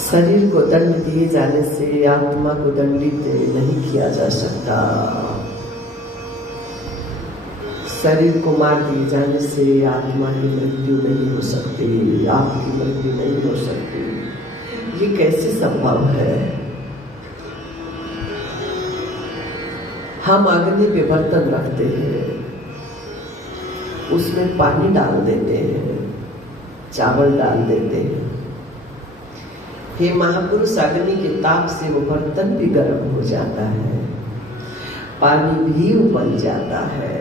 शरीर को दंड दिए जाने से आत्मा को दंडित नहीं किया जा सकता। शरीर को मार दिए जाने से आत्मा की मृत्यु नहीं हो सकती, आपकी मृत्यु नहीं हो सकती। ये कैसे संभव है? हम अग्नि पे बर्तन रखते हैं, उसमें पानी डाल देते हैं, चावल डाल देते हैं। हे महापुरुष, अग्नि के ताप से वो बर्तन भी गर्म हो जाता है, पानी भी उबल जाता है,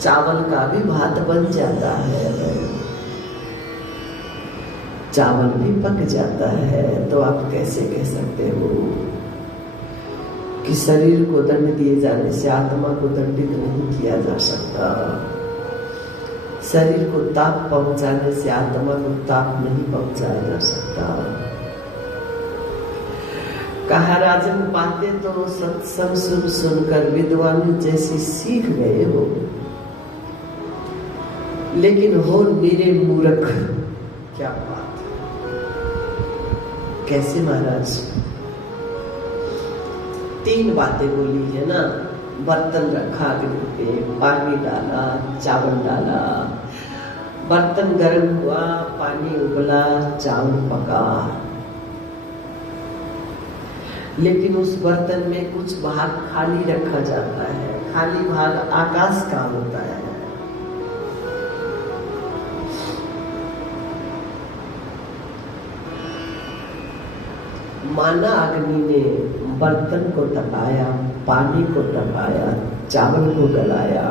चावल का भी भात बन जाता है, चावल भी पक जाता है। तो आप कैसे कह सकते हो कि शरीर को दंड दिए जाने से आत्मा को दंडित नहीं किया जा सकता? शरीर को ताप पहुंचाने से आत्मा को ताप नहीं पहुंचाया जा सकता। कहा राजन, बातें तो सत्संग सुनकर विद्वान जैसी सीख गए हो, लेकिन हो निरे मूर्ख। क्या बात है! कैसे महाराज? 3 बातें बोली है ना, बर्तन रखा अग्नि पे, पानी डाला, चावल डाला, बर्तन गर्म हुआ, पानी उबला, चावल पका। लेकिन उस बर्तन में कुछ भाग खाली रखा जाता है, खाली भाग आकाश का होता है। माना अग्नि ने बर्तन को तपाया, पानी को तपाया, चावल को गलाया,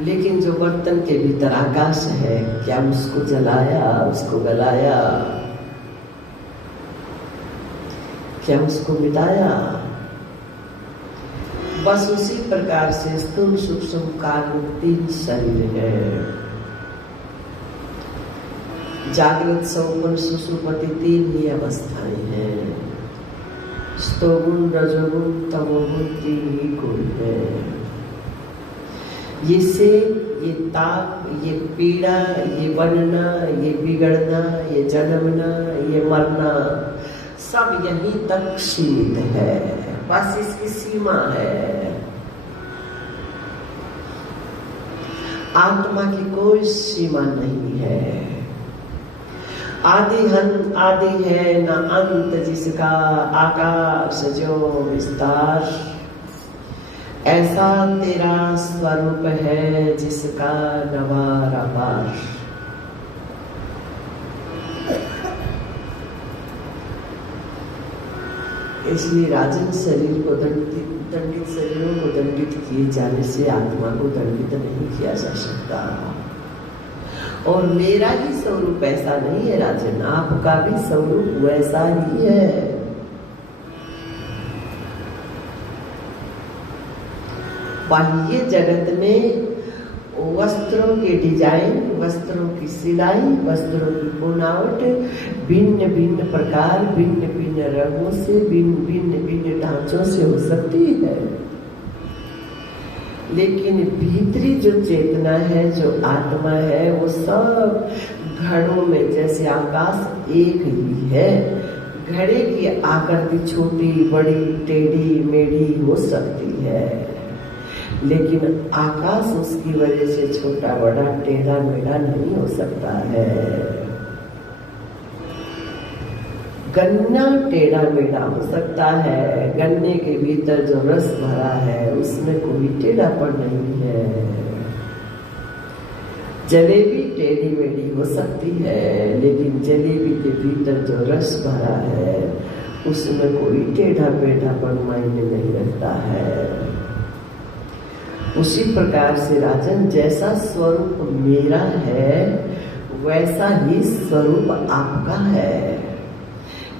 लेकिन जो बर्तन के भीतर आकाश है, क्या उसको जलाया, उसको गलाया, क्या उसको मिटाया? बस उसी प्रकार से स्थूल सूक्ष्म कारण 3 शरीर है। जागृत, सौपन, सुषुप्ति 3 ही अवस्थाएं हैं। सतोगुण, रजोगुण, तमोगुण 3 ही गुण है। ये ताप, ये पीड़ा, ये बनना, ये बिगड़ना, ये जन्मना, ये मरना, सब यहीं तक सीमित है। बस इसकी सीमा है। आत्मा की कोई सीमा नहीं है। आदि है न अंत जिसका, आकाश जो विस्तार, ऐसा तेरा स्वरूप है जिसका नवार अपार। इसलिए राजन, शरीर को दंडित शरीरों को दंडित किए जाने से आत्मा को दंडित नहीं किया जा सकता। और मेरा ही स्वरूप ऐसा नहीं है राजन, आपका भी स्वरूप वैसा ही है। बाह्य जगत में वस्त्रों के डिजाइन, वस्त्रों की सिलाई, वस्त्रों की बुनावट भिन्न भिन्न प्रकार, भिन्न भिन्न रंगों से, भिन्न भिन्न ढांचों से हो सकती है। लेकिन भीतरी जो चेतना है, जो आत्मा है, वो सब घड़ों में, जैसे आकाश एक ही है। घड़े की आकृति छोटी बड़ी, टेढ़ी मेढ़ी हो सकती है, लेकिन आकाश उसकी वजह से छोटा बड़ा, टेढ़ा मेढ़ा नहीं हो सकता है। गन्ना टेढ़ा मेढ़ा हो सकता है, गन्ने के भीतर जो रस भरा है उसमें कोई टेढ़ापन नहीं है। जलेबी टेढ़ी मेढ़ी हो सकती है, लेकिन जलेबी के भीतर जो रस भरा है उसमें कोई टेढ़ा मेढ़ापन मायने नहीं रखता है। उसी प्रकार से राजन, जैसा स्वरूप मेरा है वैसा ही स्वरूप आपका है,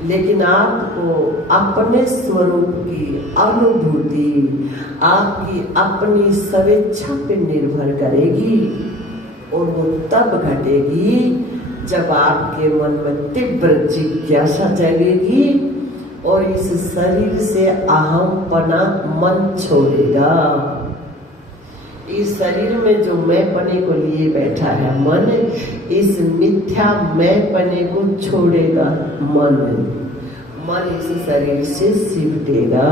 लेकिन आपको अपने स्वरूप की अनुभूति आपकी अपनी स्वेच्छा पे निर्भर करेगी, और वो तब घटेगी जब आपके मन में तीव्र जिज्ञासा जगेगी और इस शरीर से अहमपना मन छोड़ेगा। इस शरीर में जो मैं पने को लिए बैठा है मन, इस मिथ्या मैं पने को छोड़ेगा मन इस शरीर से सिमटेगा,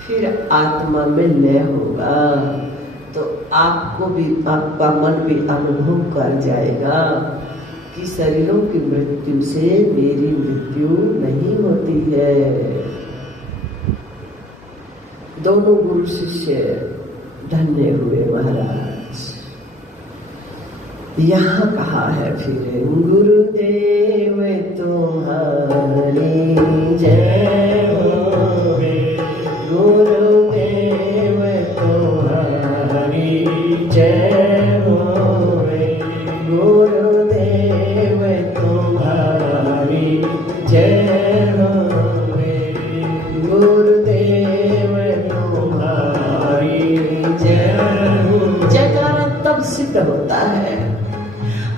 फिर आत्मा में लय होगा, तो आपको भी, आपका मन भी अनुभव कर जाएगा कि शरीरों की मृत्यु से मेरी मृत्यु नहीं होती है। दोनों गुरु शिष्य धन्य हुए महाराज। यहाँ कहा है फिर, गुरुदेव तुम्हारी जय हो, गुरुदेव तुम्हारी जय हो, गुरुदेव तुम्हारी जय हो, गुरुदेव तुम्हारी जय हो। जयकारा तब सिद्ध होता है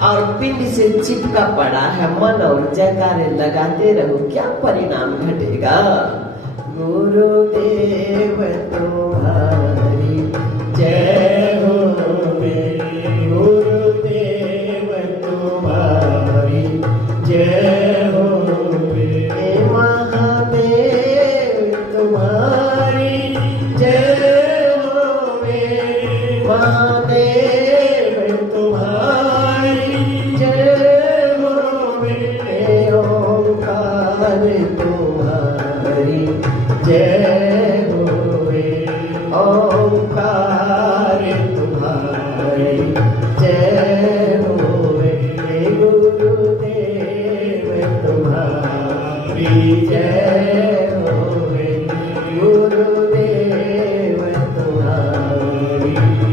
और पिंड से चिपका पड़ा है मन, और जयकारे लगाते रहो, क्या परिणाम घटेगा। गुरुदेव तुम्हारी जय हो, गुरुदेव तुम्हारी जय हो, महादेव तुम्हारी जय हो, महादेव तुम्हारी जय हो, ओंकार तुम्हारी जय हो, ओंकार तुम्हारी जय हो, गुरुदेव तुम्हारी जय हो, गुरुदेव तुम्हारी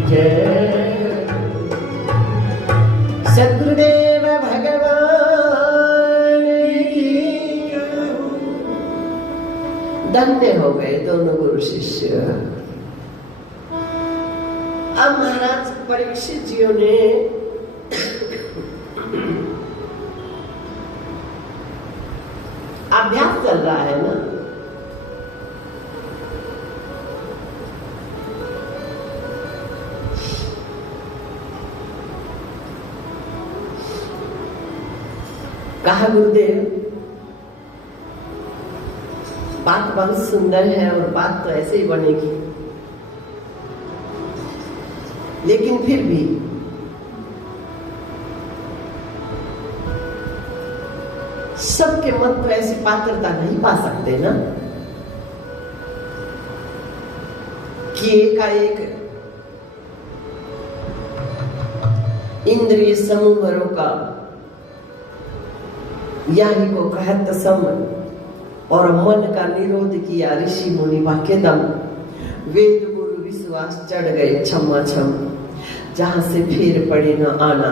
जय। सद्गुरुदेव भगवान की धन्य हो गए दोनों गुरु शिष्य। अब महाराज परीक्षित जियों ने अभ्यास चल रहा है ना, कहा गुरुदेव बात बहुत सुंदर है और बात तो ऐसे ही बनेगी, लेकिन फिर भी सबके मन तो ऐसी पात्रता नहीं पा सकते ना कि एकाएक इंद्रिय समूहों का यानी को कहत सम और मन का निरोध किया ऋषि मुनि वाक्यदम, वेद गुरु विश्वास चढ़ गए छम्मा छम, जहां से फिर पड़े न आना।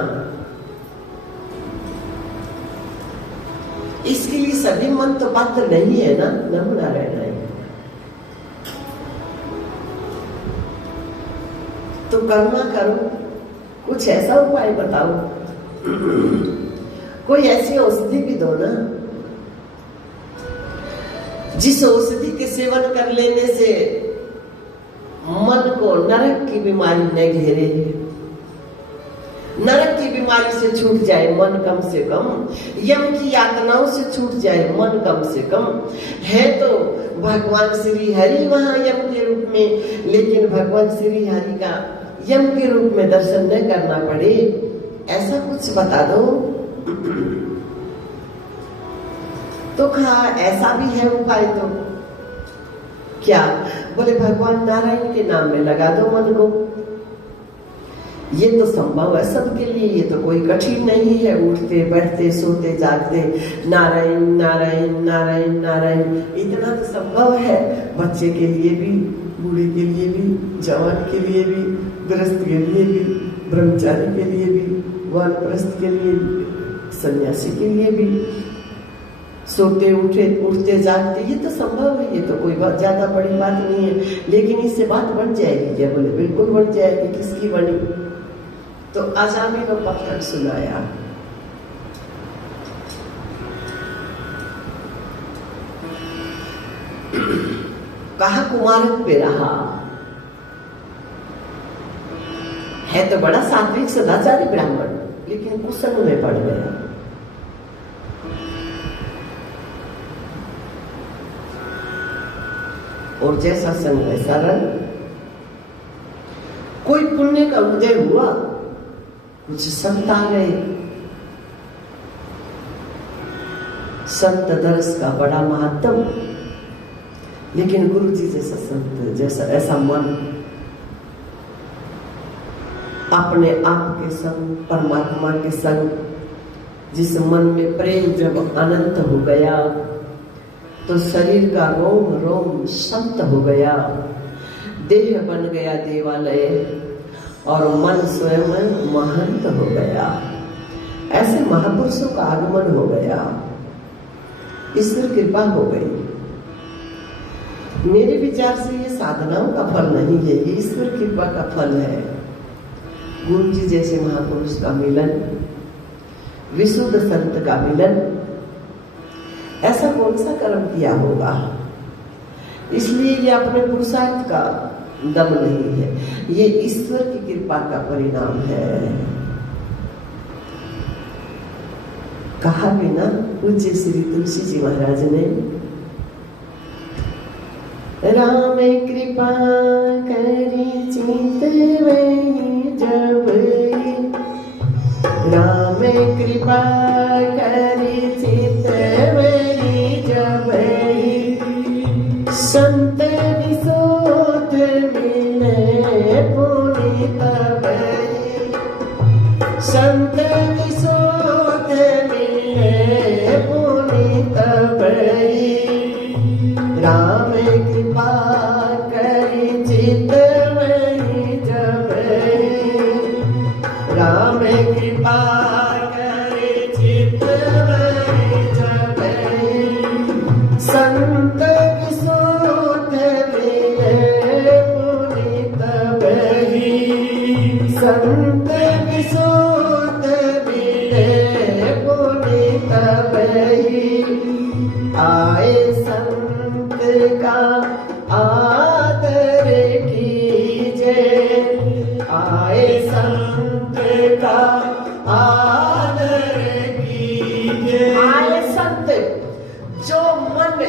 इसके लिए सभी मन तो पात्र नहीं है ना, नमूना रहना है। तो करुणा करो, कुछ ऐसा उपाय बताओ, कोई ऐसी औषधि भी दो ना, जिस औषधि के सेवन कर लेने से मन को नरक की बीमारी न घेरे, नरक की बीमारी से छूट जाए मन कम से कम, यम की यातनाओं से छूट जाए मन कम से कम। है तो भगवान श्री हरि वहां यम के रूप में, लेकिन भगवान श्री हरि का यम के रूप में दर्शन न करना पड़े, ऐसा कुछ बता दो। तो कहा ऐसा भी है उपाय, तो क्या? बोले भगवान नारायण के नाम में लगा दो मन को। ये तो संभव है सबके लिए, ये तो कोई कठिन नहीं है। उठते बैठते सोते जागते नारायण नारायण नारायण नारायण, इतना तो संभव है। बच्चे के लिए भी बूढ़े के लिए भी, जवान के लिए भी, गृहस्थ के लिए भी, ब्रह्मचारी के लिए भी, वानप्रस्थ के लिए भी, सन्यासी के लिए भी। सोते उठते जागते ये तो संभव है, ये तो कोई बात ज्यादा बड़ी बात नहीं है। लेकिन इससे बात बन जाएगी क्या? बोले बिल्कुल बन जाएगी। किसकी बनी? तो आजामी ने पखंड सुनाया। कहा कुमारक पे रहा है तो बड़ा सात्विक सदाचारी ब्राह्मण, लेकिन कुसंग में पड़ गया। और जैसा संग वैसा रंग। कोई पुण्य का उदय हुआ, कुछ संत आ गए। संत दर्श का बड़ा महत्व, लेकिन गुरु जी जैसा संत, जैसा ऐसा मन अपने आप के संग, परमात्मा के संग, जिस मन में प्रेम जब अनंत हो गया तो शरीर का रोम रोम संत हो गया, देह बन गया देवालय और मन स्वयं महंत हो गया। ऐसे महापुरुषों का आगमन हो गया, ईश्वर कृपा हो गई। मेरे विचार से ये साधनाओं का फल नहीं है, ये ईश्वर कृपा का फल है। गुरु जी जैसे महापुरुष का मिलन, विशुद्ध संत का मिलन, ऐसा कौन सा कर्म किया होगा? इसलिए ये अपने पुरुषार्थ का दम नहीं है, ये ईश्वर की कृपा का परिणाम है। कहा भी ना पूज्य श्री तुलसी जी महाराज ने, राम कृपा करी चितवई जब, राम कृपा करी चितवई जब, संत विशोध मिले पुनीत भई, संत विशोध मिले पुनीत भई, राम कृपा करी चितवई जब, राम कृपा करी चितवई जब, संत विशोध मिले पुनीत भई, संत विशोध मिले पुनीत भई, आए संत का आदर कीजे, आए संत का आदर कीजे। आए संत, जो मन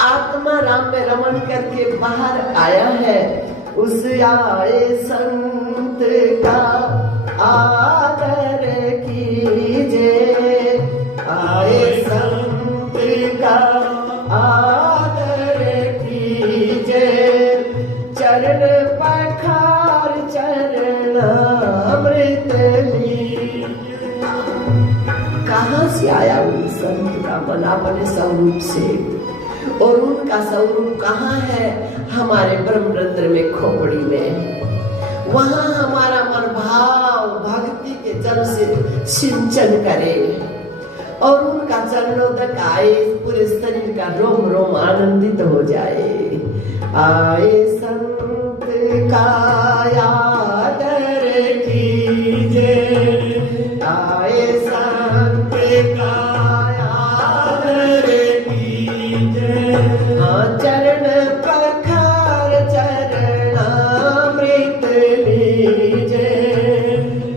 आत्मा राम में रमण करके बाहर आया है, उस आए संत का आदर कीजे, आए संत का आदर कीजे, चरण पखार चरणामृत ली। कहाँ से आया उन संत का मन? अपने स्वरूप से। और उनका स्वरूप कहाँ है? हमारे ब्रह्मरंध्र में, खोपड़ी में। वहां हमारा मन भाव भक्ति के जल से सिंचन करे और उनका चरणोदक आए, पूरे शरीर का रोम रोम आनंदित हो जाए। आए संत का आदर कीजे, आए संत का आदर कीजे, चरण पखार चरणामृत लीजे,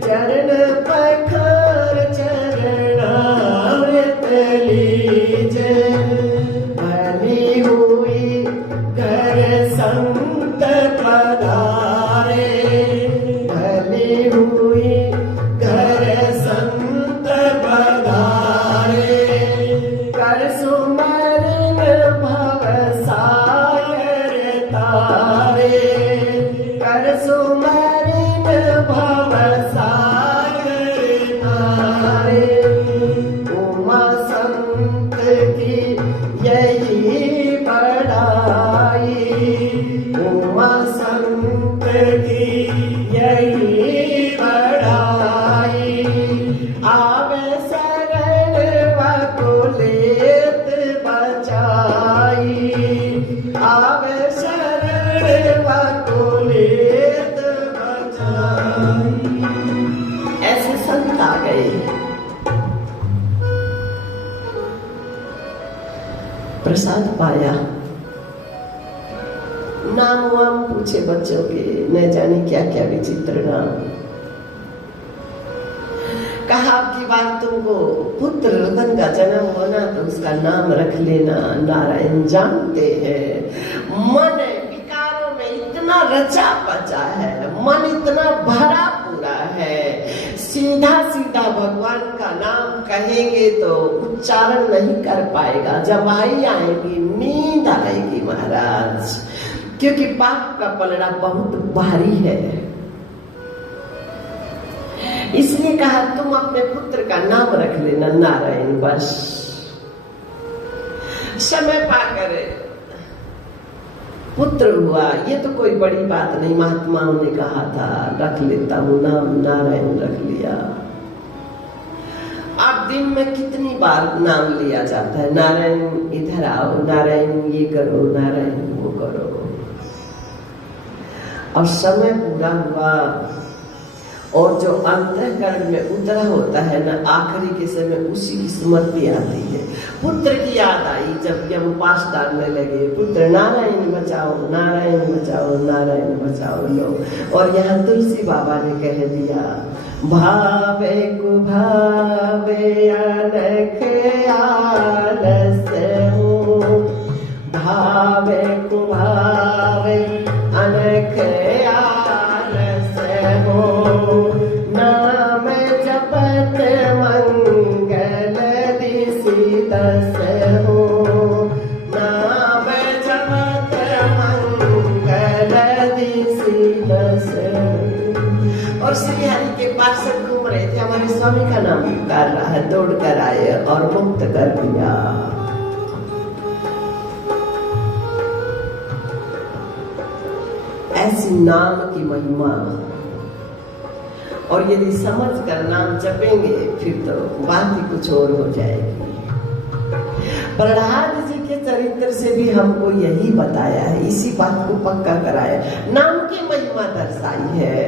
चरण पखार चरणामृत लीजे, भली हुई घर संत पधारे, आए, प्रसाद पाया, नाम वाम पूछे बच्चों के, न जाने क्या क्या विचित्र नाम। कहा आपकी बात तुमको पुत्र रतन का जन्म होना तो उसका नाम रख लेना नारायण। जानते हैं मन विकारों में इतना रचा पचा है, मन इतना भरा पूरा है, सीधा सीधा भगवान का नाम कहेंगे तो उच्चारण नहीं कर पाएगा, जवाई आएगी, नींद आएगी महाराज, क्योंकि पाप का पलड़ा बहुत भारी है। इसलिए कहा तुम अपने पुत्र का नाम रख लेना नारायण। बस समय पाकर पुत्र हुआ, ये तो कोई बड़ी बात नहीं, महात्माओं ने कहा था रख लेता हूं नाम, नारायण रख लिया। अब दिन में कितनी बार नाम लिया जाता है, नारायण इधर आओ, नारायण ये करो, नारायण वो करो। और समय पूरा हुआ और जो अंतःकरण में उतरा होता है ना, आखिरी के समय उसी की स्मृति आती है। पुत्र की याद आई जब यम पास डालने लगे, पुत्र नारायण बचाओ, नारायण बचाओ, नारायण बचाओ लो। और यहाँ तुलसी बाबा ने कह दिया, भावे कुभावे अनख आलस हो, भावे कुभावे अनख आलस हो, नाम जपत मंगल दिसि दस हो, नाम जपत मंगल दिसि दस हो। और श्री हरि के पास सब घूम रहे थे, हमारे स्वामी का नाम पुकार रहा है, दौड़ कर आए और मुक्त कर दिया। ऐसी नाम की महिमा, और यदि समझ कर नाम जपेंगे फिर तो बात ही कुछ और हो जाएगी। प्रहलाद जी के चरित्र से भी हमको यही बताया है, इसी बात को पक्का कराया, नाम की महिमा दर्शाई है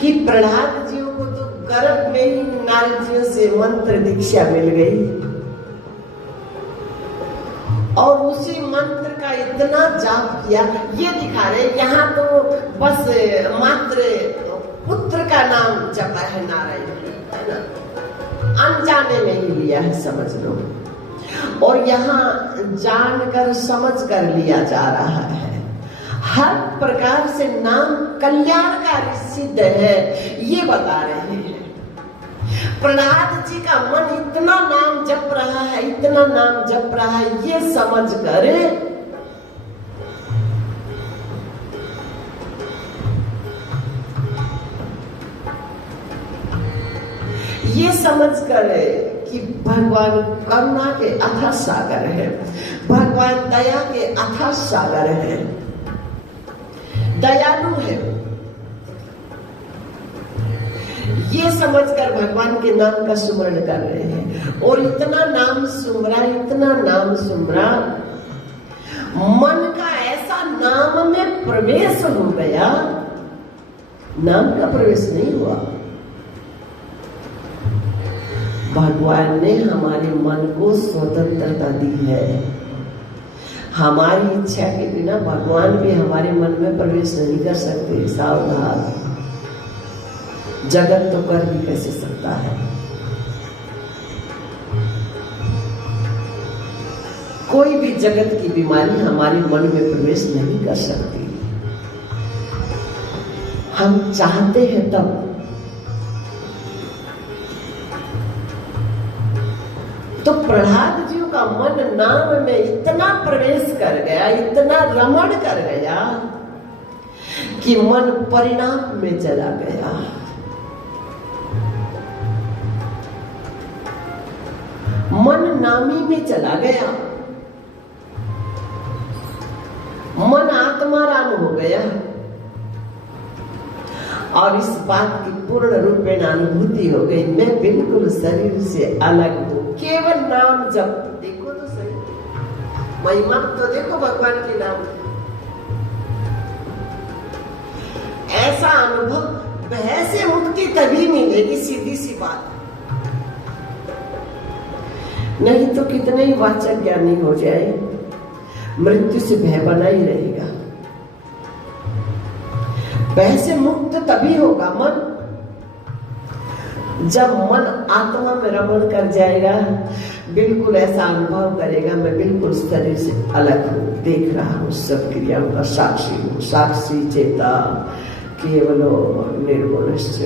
कि प्रहलाद जी को तो गर्भ में ही नारद जी से मंत्र दीक्षा मिल गई और उसी मंत्र का इतना जाप किया। ये दिखा रहे यहाँ तो बस मात्र पुत्र का नाम जपा है नारायण, है ना, अनजाने में ही लिया है समझ लो, और यहाँ जानकर समझ कर लिया जा रहा है। हर प्रकार से नाम कल्याणकारी सिद्ध है, ये बता रहे हैं। प्रहलाद जी का मन इतना नाम जप रहा है, इतना नाम जप रहा है, ये समझ कर कि भगवान करुणा के अथाह सागर है, भगवान दया के अथाह सागर है, दयालु है, ये समझकर भगवान के नाम का सुमरण कर रहे हैं। और इतना नाम सुमरा, इतना नाम सुमरा, मन का ऐसा नाम में प्रवेश हो गया, नाम का प्रवेश नहीं हुआ। भगवान ने हमारे मन को स्वतंत्रता दी है, हमारी इच्छा के बिना भगवान भी हमारे मन में प्रवेश नहीं कर सकते। सावधान, जगत तो कर भी कैसे सकता है। कोई भी जगत की बीमारी हमारे मन में प्रवेश नहीं कर सकती। हम चाहते हैं तब। तो प्रहलाद जी का मन नाम में इतना प्रवेश कर गया, इतना रमण कर गया कि मन परिणाम में चला गया। मन नामी में चला गया, मन आत्माराम हो गया और इस बात की पूर्ण रूप में अनुभूति हो गई, मैं बिल्कुल शरीर से अलग हूं, केवल नाम जप। देखो तो सही, महिमा तो देखो भगवान के नाम। ऐसा अनुभव भय से मुक्ति तभी मिलेगी, सीधी सी बात। नहीं तो कितने ही वाचक ज्ञानी हो जाए, मृत्यु से भय बना ही रहेगा। भय से मुक्त तभी होगा मन, जब मन आत्मा में रमण कर जाएगा, बिल्कुल ऐसा अनुभव करेगा मैं बिल्कुल शरीर से अलग हूँ, देख रहा हूँ सब क्रियाओं का साक्षी हूँ, साक्षी चेता केवलो निर्गुणश्च।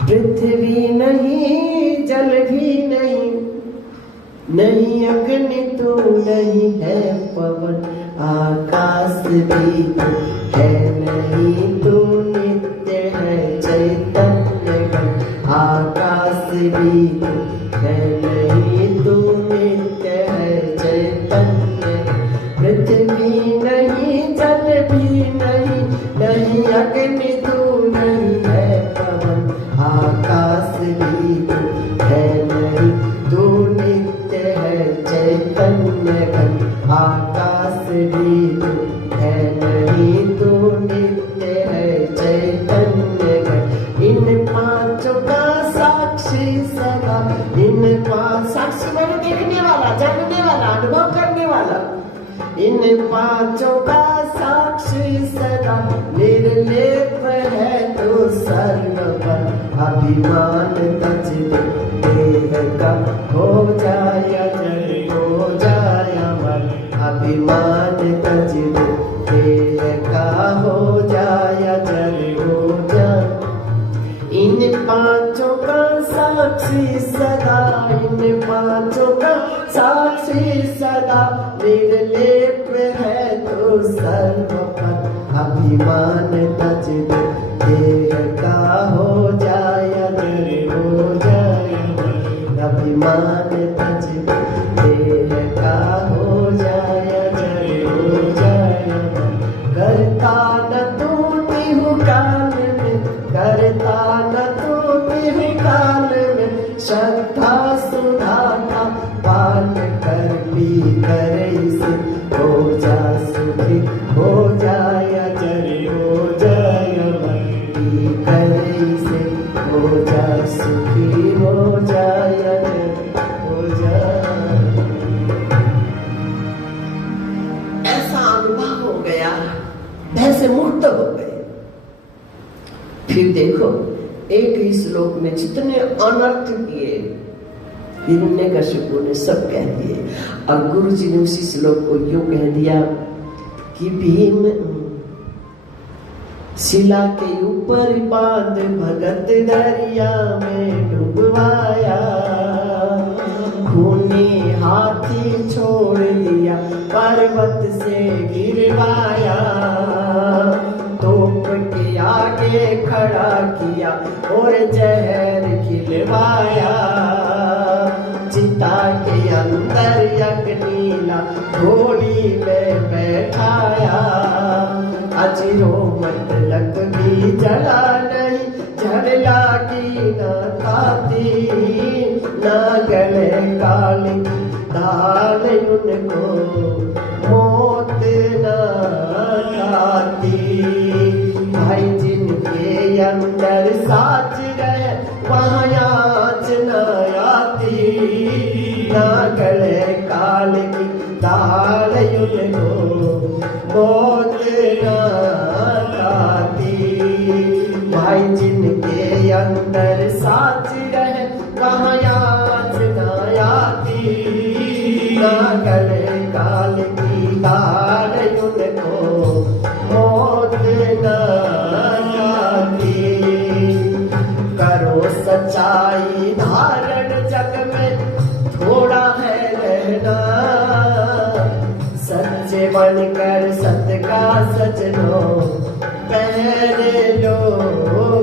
पृथ्वी नहीं, जल भी नहीं, नहीं अग्नि तो नहीं है पवन, आकाश भी है नहीं, तू नित्य है चैतन्य घन, आकाश भी है नहीं, तू नित्य है चैतन्य। पृथ्वी नहीं, जल भी नहीं, नहीं अग्नि तू नहीं है पवन, आकाश भी है नहीं, तू नित्य है चैतन्य घन, आकाश भी है नहीं, तू नित्य है चैतन्य घन। इन पांचों का साक्षी सदा, इन पांच साक्षी मैंने देखने वाला, जानने वाला, अनुभव करने वाला, इन पांचों का साक्षी सदा, निर्लेप है तो सर्वपर, अभिमान तज देह का हो जाया जल, हो जाया मन, अभिमान तज देह का हो जाया जल, हो जाया। इन पांचों का साक्षी सदा, इन पांचों का साक्षी सदा, निर्लेप है तो सर्वपर, अभिमान तज देह का हो जाया जल, हो जाया। अभिमान तज देह का हो जाया जल, हो जाया। करता न तू तिहु काल में, करता न तू तिहु काल में, श्रद्धा सुधा का पान कर पी कर इसे हो जा सुखी, हो जाया जल, हो जाया पी कर इसे हो जा सुखी, हो जाया जल, हो जाया। ऐसा अनुभव हो गया, भय से मुक्त हो गए। फिर देखो एक ही श्लोक में जितने अनर्थ किए हिरण्यकशिपु ने सब कह दिए, और गुरु जी ने उसी श्लोक को यूं कह दिया कि भीम शिला के ऊपर बांध भगत दरिया में डुबवाया, खूनी हाथी छोड़ दिया पर्वत से गिरवाया, तोप के आगे खड़ा किया और जहर खिलवाया, चिता के अंदर अग्निला घोड़ी में बैठाया, अजरो मतलब भी जला नहीं, झड़ला की न खाती, न गले काल दाल उनको मौत न खाती। भाई जिनके अंदर साच रहे वहाँ आँच न आती, न गले काल की दाल उनको मौत न खाती। भाई जिनके अंदर साच रहे वहाँ आँच न आती, न गले काल की दाल उनको मौत न आती। करो सच्चाई धारण जग में थोड़ा है रहना, सच्चे बनकर सत्य का सजनो पहले लो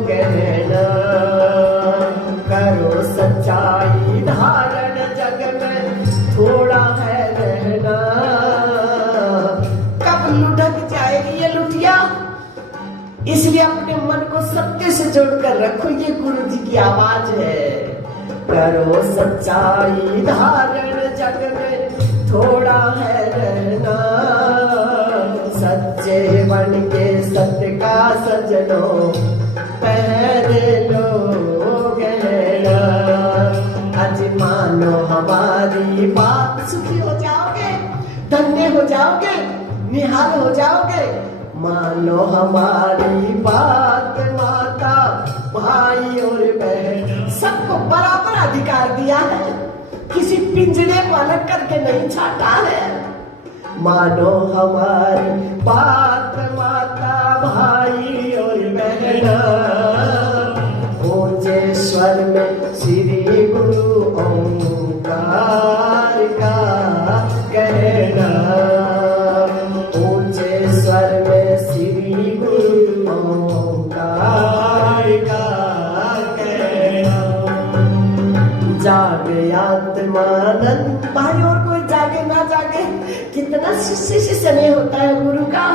गहना। करो सच्चाई धारण जग में थोड़ा है रहना, कब लुढ़क जाएगी ये लुटिया, इसलिए अपने मन को सत्य से जोड़कर रखो, ये गुरु जी की आवाज है। करो सच्चाई धारण जग में थोड़ा है रहना, सच्चे बन के सत्य का सजनों पहन लो गहना, आज मानो हमारी बात, सुखी हो जाओगे, धन्य हो जाओगे, निहाल हो जाओगे। मानो हमारी बात, माता भाई और बहन सबको बराबर अधिकार दिया है, किसी पिंजरे को अलग करके नहीं छाटा है। मानो हमारी बात, माता भाई और बहना, ऊंचे स्वर में श्री गुरु ओंकार का कहना, ऊंचे स्वर में श्री गुरु ओंकार का कहना। जागे आत्मानंद, भाई और कोई जागे ना जागे, कितना शिष्य नहीं होता है गुरु का।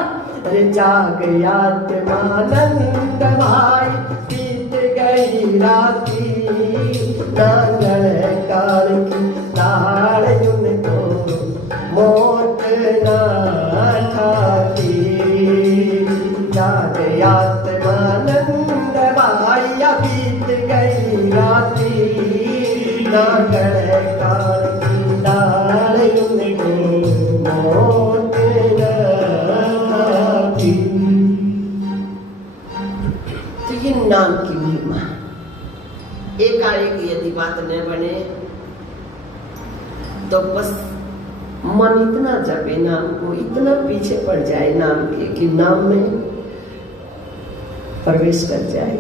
अरे जागे आत्मानंद भाई, बीत गई राती, नांगल काल की ताड़ उनको मोट ना ठाती। जागे आत्मानंद भाई, बीत गई राती, नांगल काल की ताड़ उनको मोट ना ठाती। तो ये नाम की महिमा, एकाएक यदि बात न बने तो बस मन इतना जपे नाम को, इतना पीछे पड़ जाए नाम के कि नाम में प्रवेश कर जाए।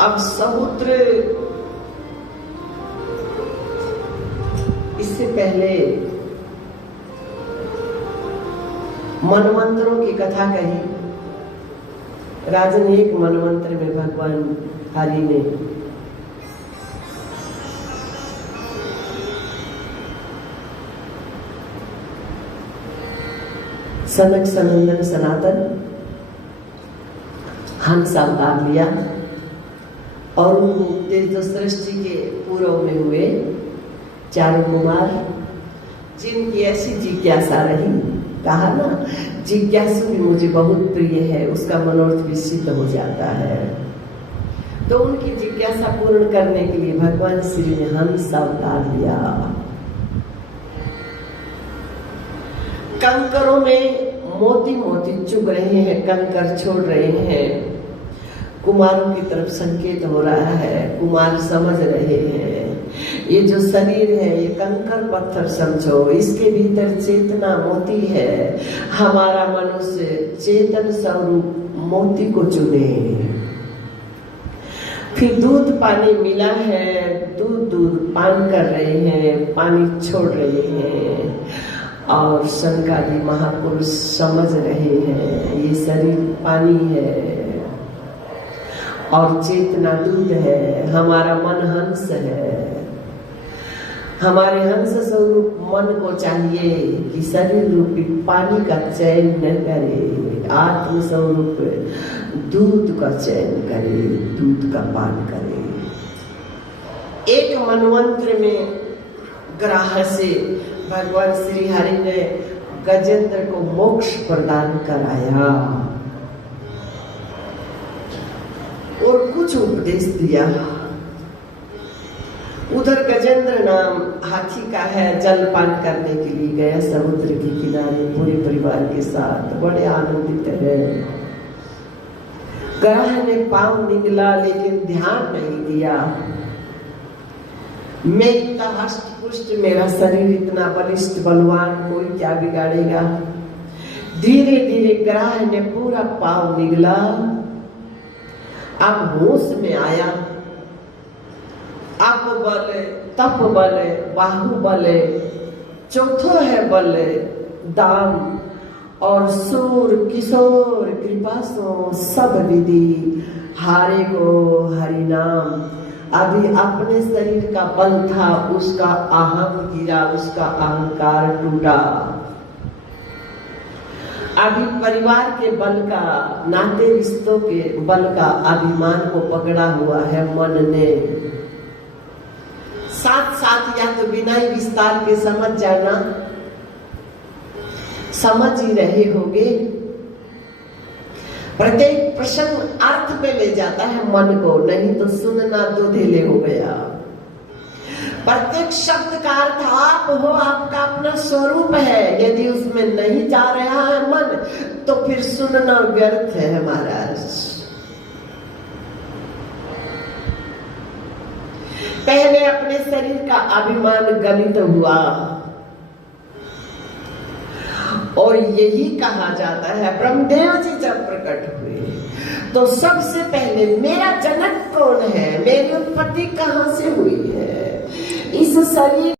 अब समुद्र, इससे पहले मनवंतरों की कथा कही। राजन एक मनवंतर में भगवान हरि ने सनक सनंदन सनातन हंस अवतार लिया और उनको उपदेश जो सृष्टि के पूर्व में हुए चारों कुमार, जिनकी ऐसी जिज्ञासा रही, कहा ना जिज्ञासु भी मुझे बहुत प्रिय है, उसका मनोरथ भी सिद्ध हो जाता है। तो उनकी जिज्ञासा पूर्ण करने के लिए भगवान श्री ने हंस अवतार लिया। कंकरों में मोती मोती चुभ रहे हैं, कंकर छोड़ रहे हैं, कुमारों की तरफ संकेत हो रहा है, कुमार समझ रहे हैं ये जो शरीर है ये कंकर पत्थर समझो, इसके भीतर चेतना मोती है, हमारा मनुष्य चेतन स्वरूप मोती को चुने। फिर दूध पानी मिला है, दूध पान कर रहे हैं, पानी छोड़ रहे हैं और शंकराचार्य महापुरुष समझ रहे हैं ये शरीर पानी है और चेतना दूध है, हमारा मन हंस है। हमारे हंस स्वरूप मन को चाहिए कि शरीर रूपी पानी का चयन न करे, आत्म स्वरूप दूध का चयन करे, दूध का पान करे। एक मनवंत्र में ग्राह से भगवान श्री हरि ने गजेंद्र को मोक्ष प्रदान कराया और कुछ उपदेश दिया। उधर गजेंद्र नाम हाथी का है, जल पान करने के लिए गया समुद्र के किनारे पूरे परिवार के साथ, बड़े आनंदित है। ग्राह ने पांव निगला लेकिन ध्यान नहीं दिया। मैं इतना हष्ट पुष्ट, मेरा शरीर इतना बलिष्ठ बलवान, कोई क्या बिगाड़ेगा। धीरे धीरे ग्राह ने पूरा पांव निगला, अब होश में आया। आप बल, तप बल, बाहुबल, चौथो है बल दाम और सूर किशोर कृपा सो सब विधि हारे को हरि नाम। अभी अपने शरीर का बल था, उसका अहम गिरा, उसका अहंकार टूटा। अभी परिवार के बल का, नाते रिश्तों के बल का अभिमान को पकड़ा हुआ है मन ने। साथ साथ या तो बिना ही विस्तार के समझ जाना, समझ ही रहे होगे। प्रत्येक प्रश्न अर्थ पे ले जाता है मन को, नहीं तो सुनना दूधिले हो गया। प्रत्येक शब्द का अर्थ आप हो, आपका अपना स्वरूप है। यदि उसमें नहीं जा रहा है मन, तो फिर सुनना व्यर्थ है महाराज। पहले अपने शरीर का अभिमान गलित हुआ, और यही कहा जाता है ब्रह्मदेव जी जब प्रकट हुए तो सबसे पहले मेरा जनक कौन है, मेरी उत्पत्ति कहां से हुई है, इस शरीर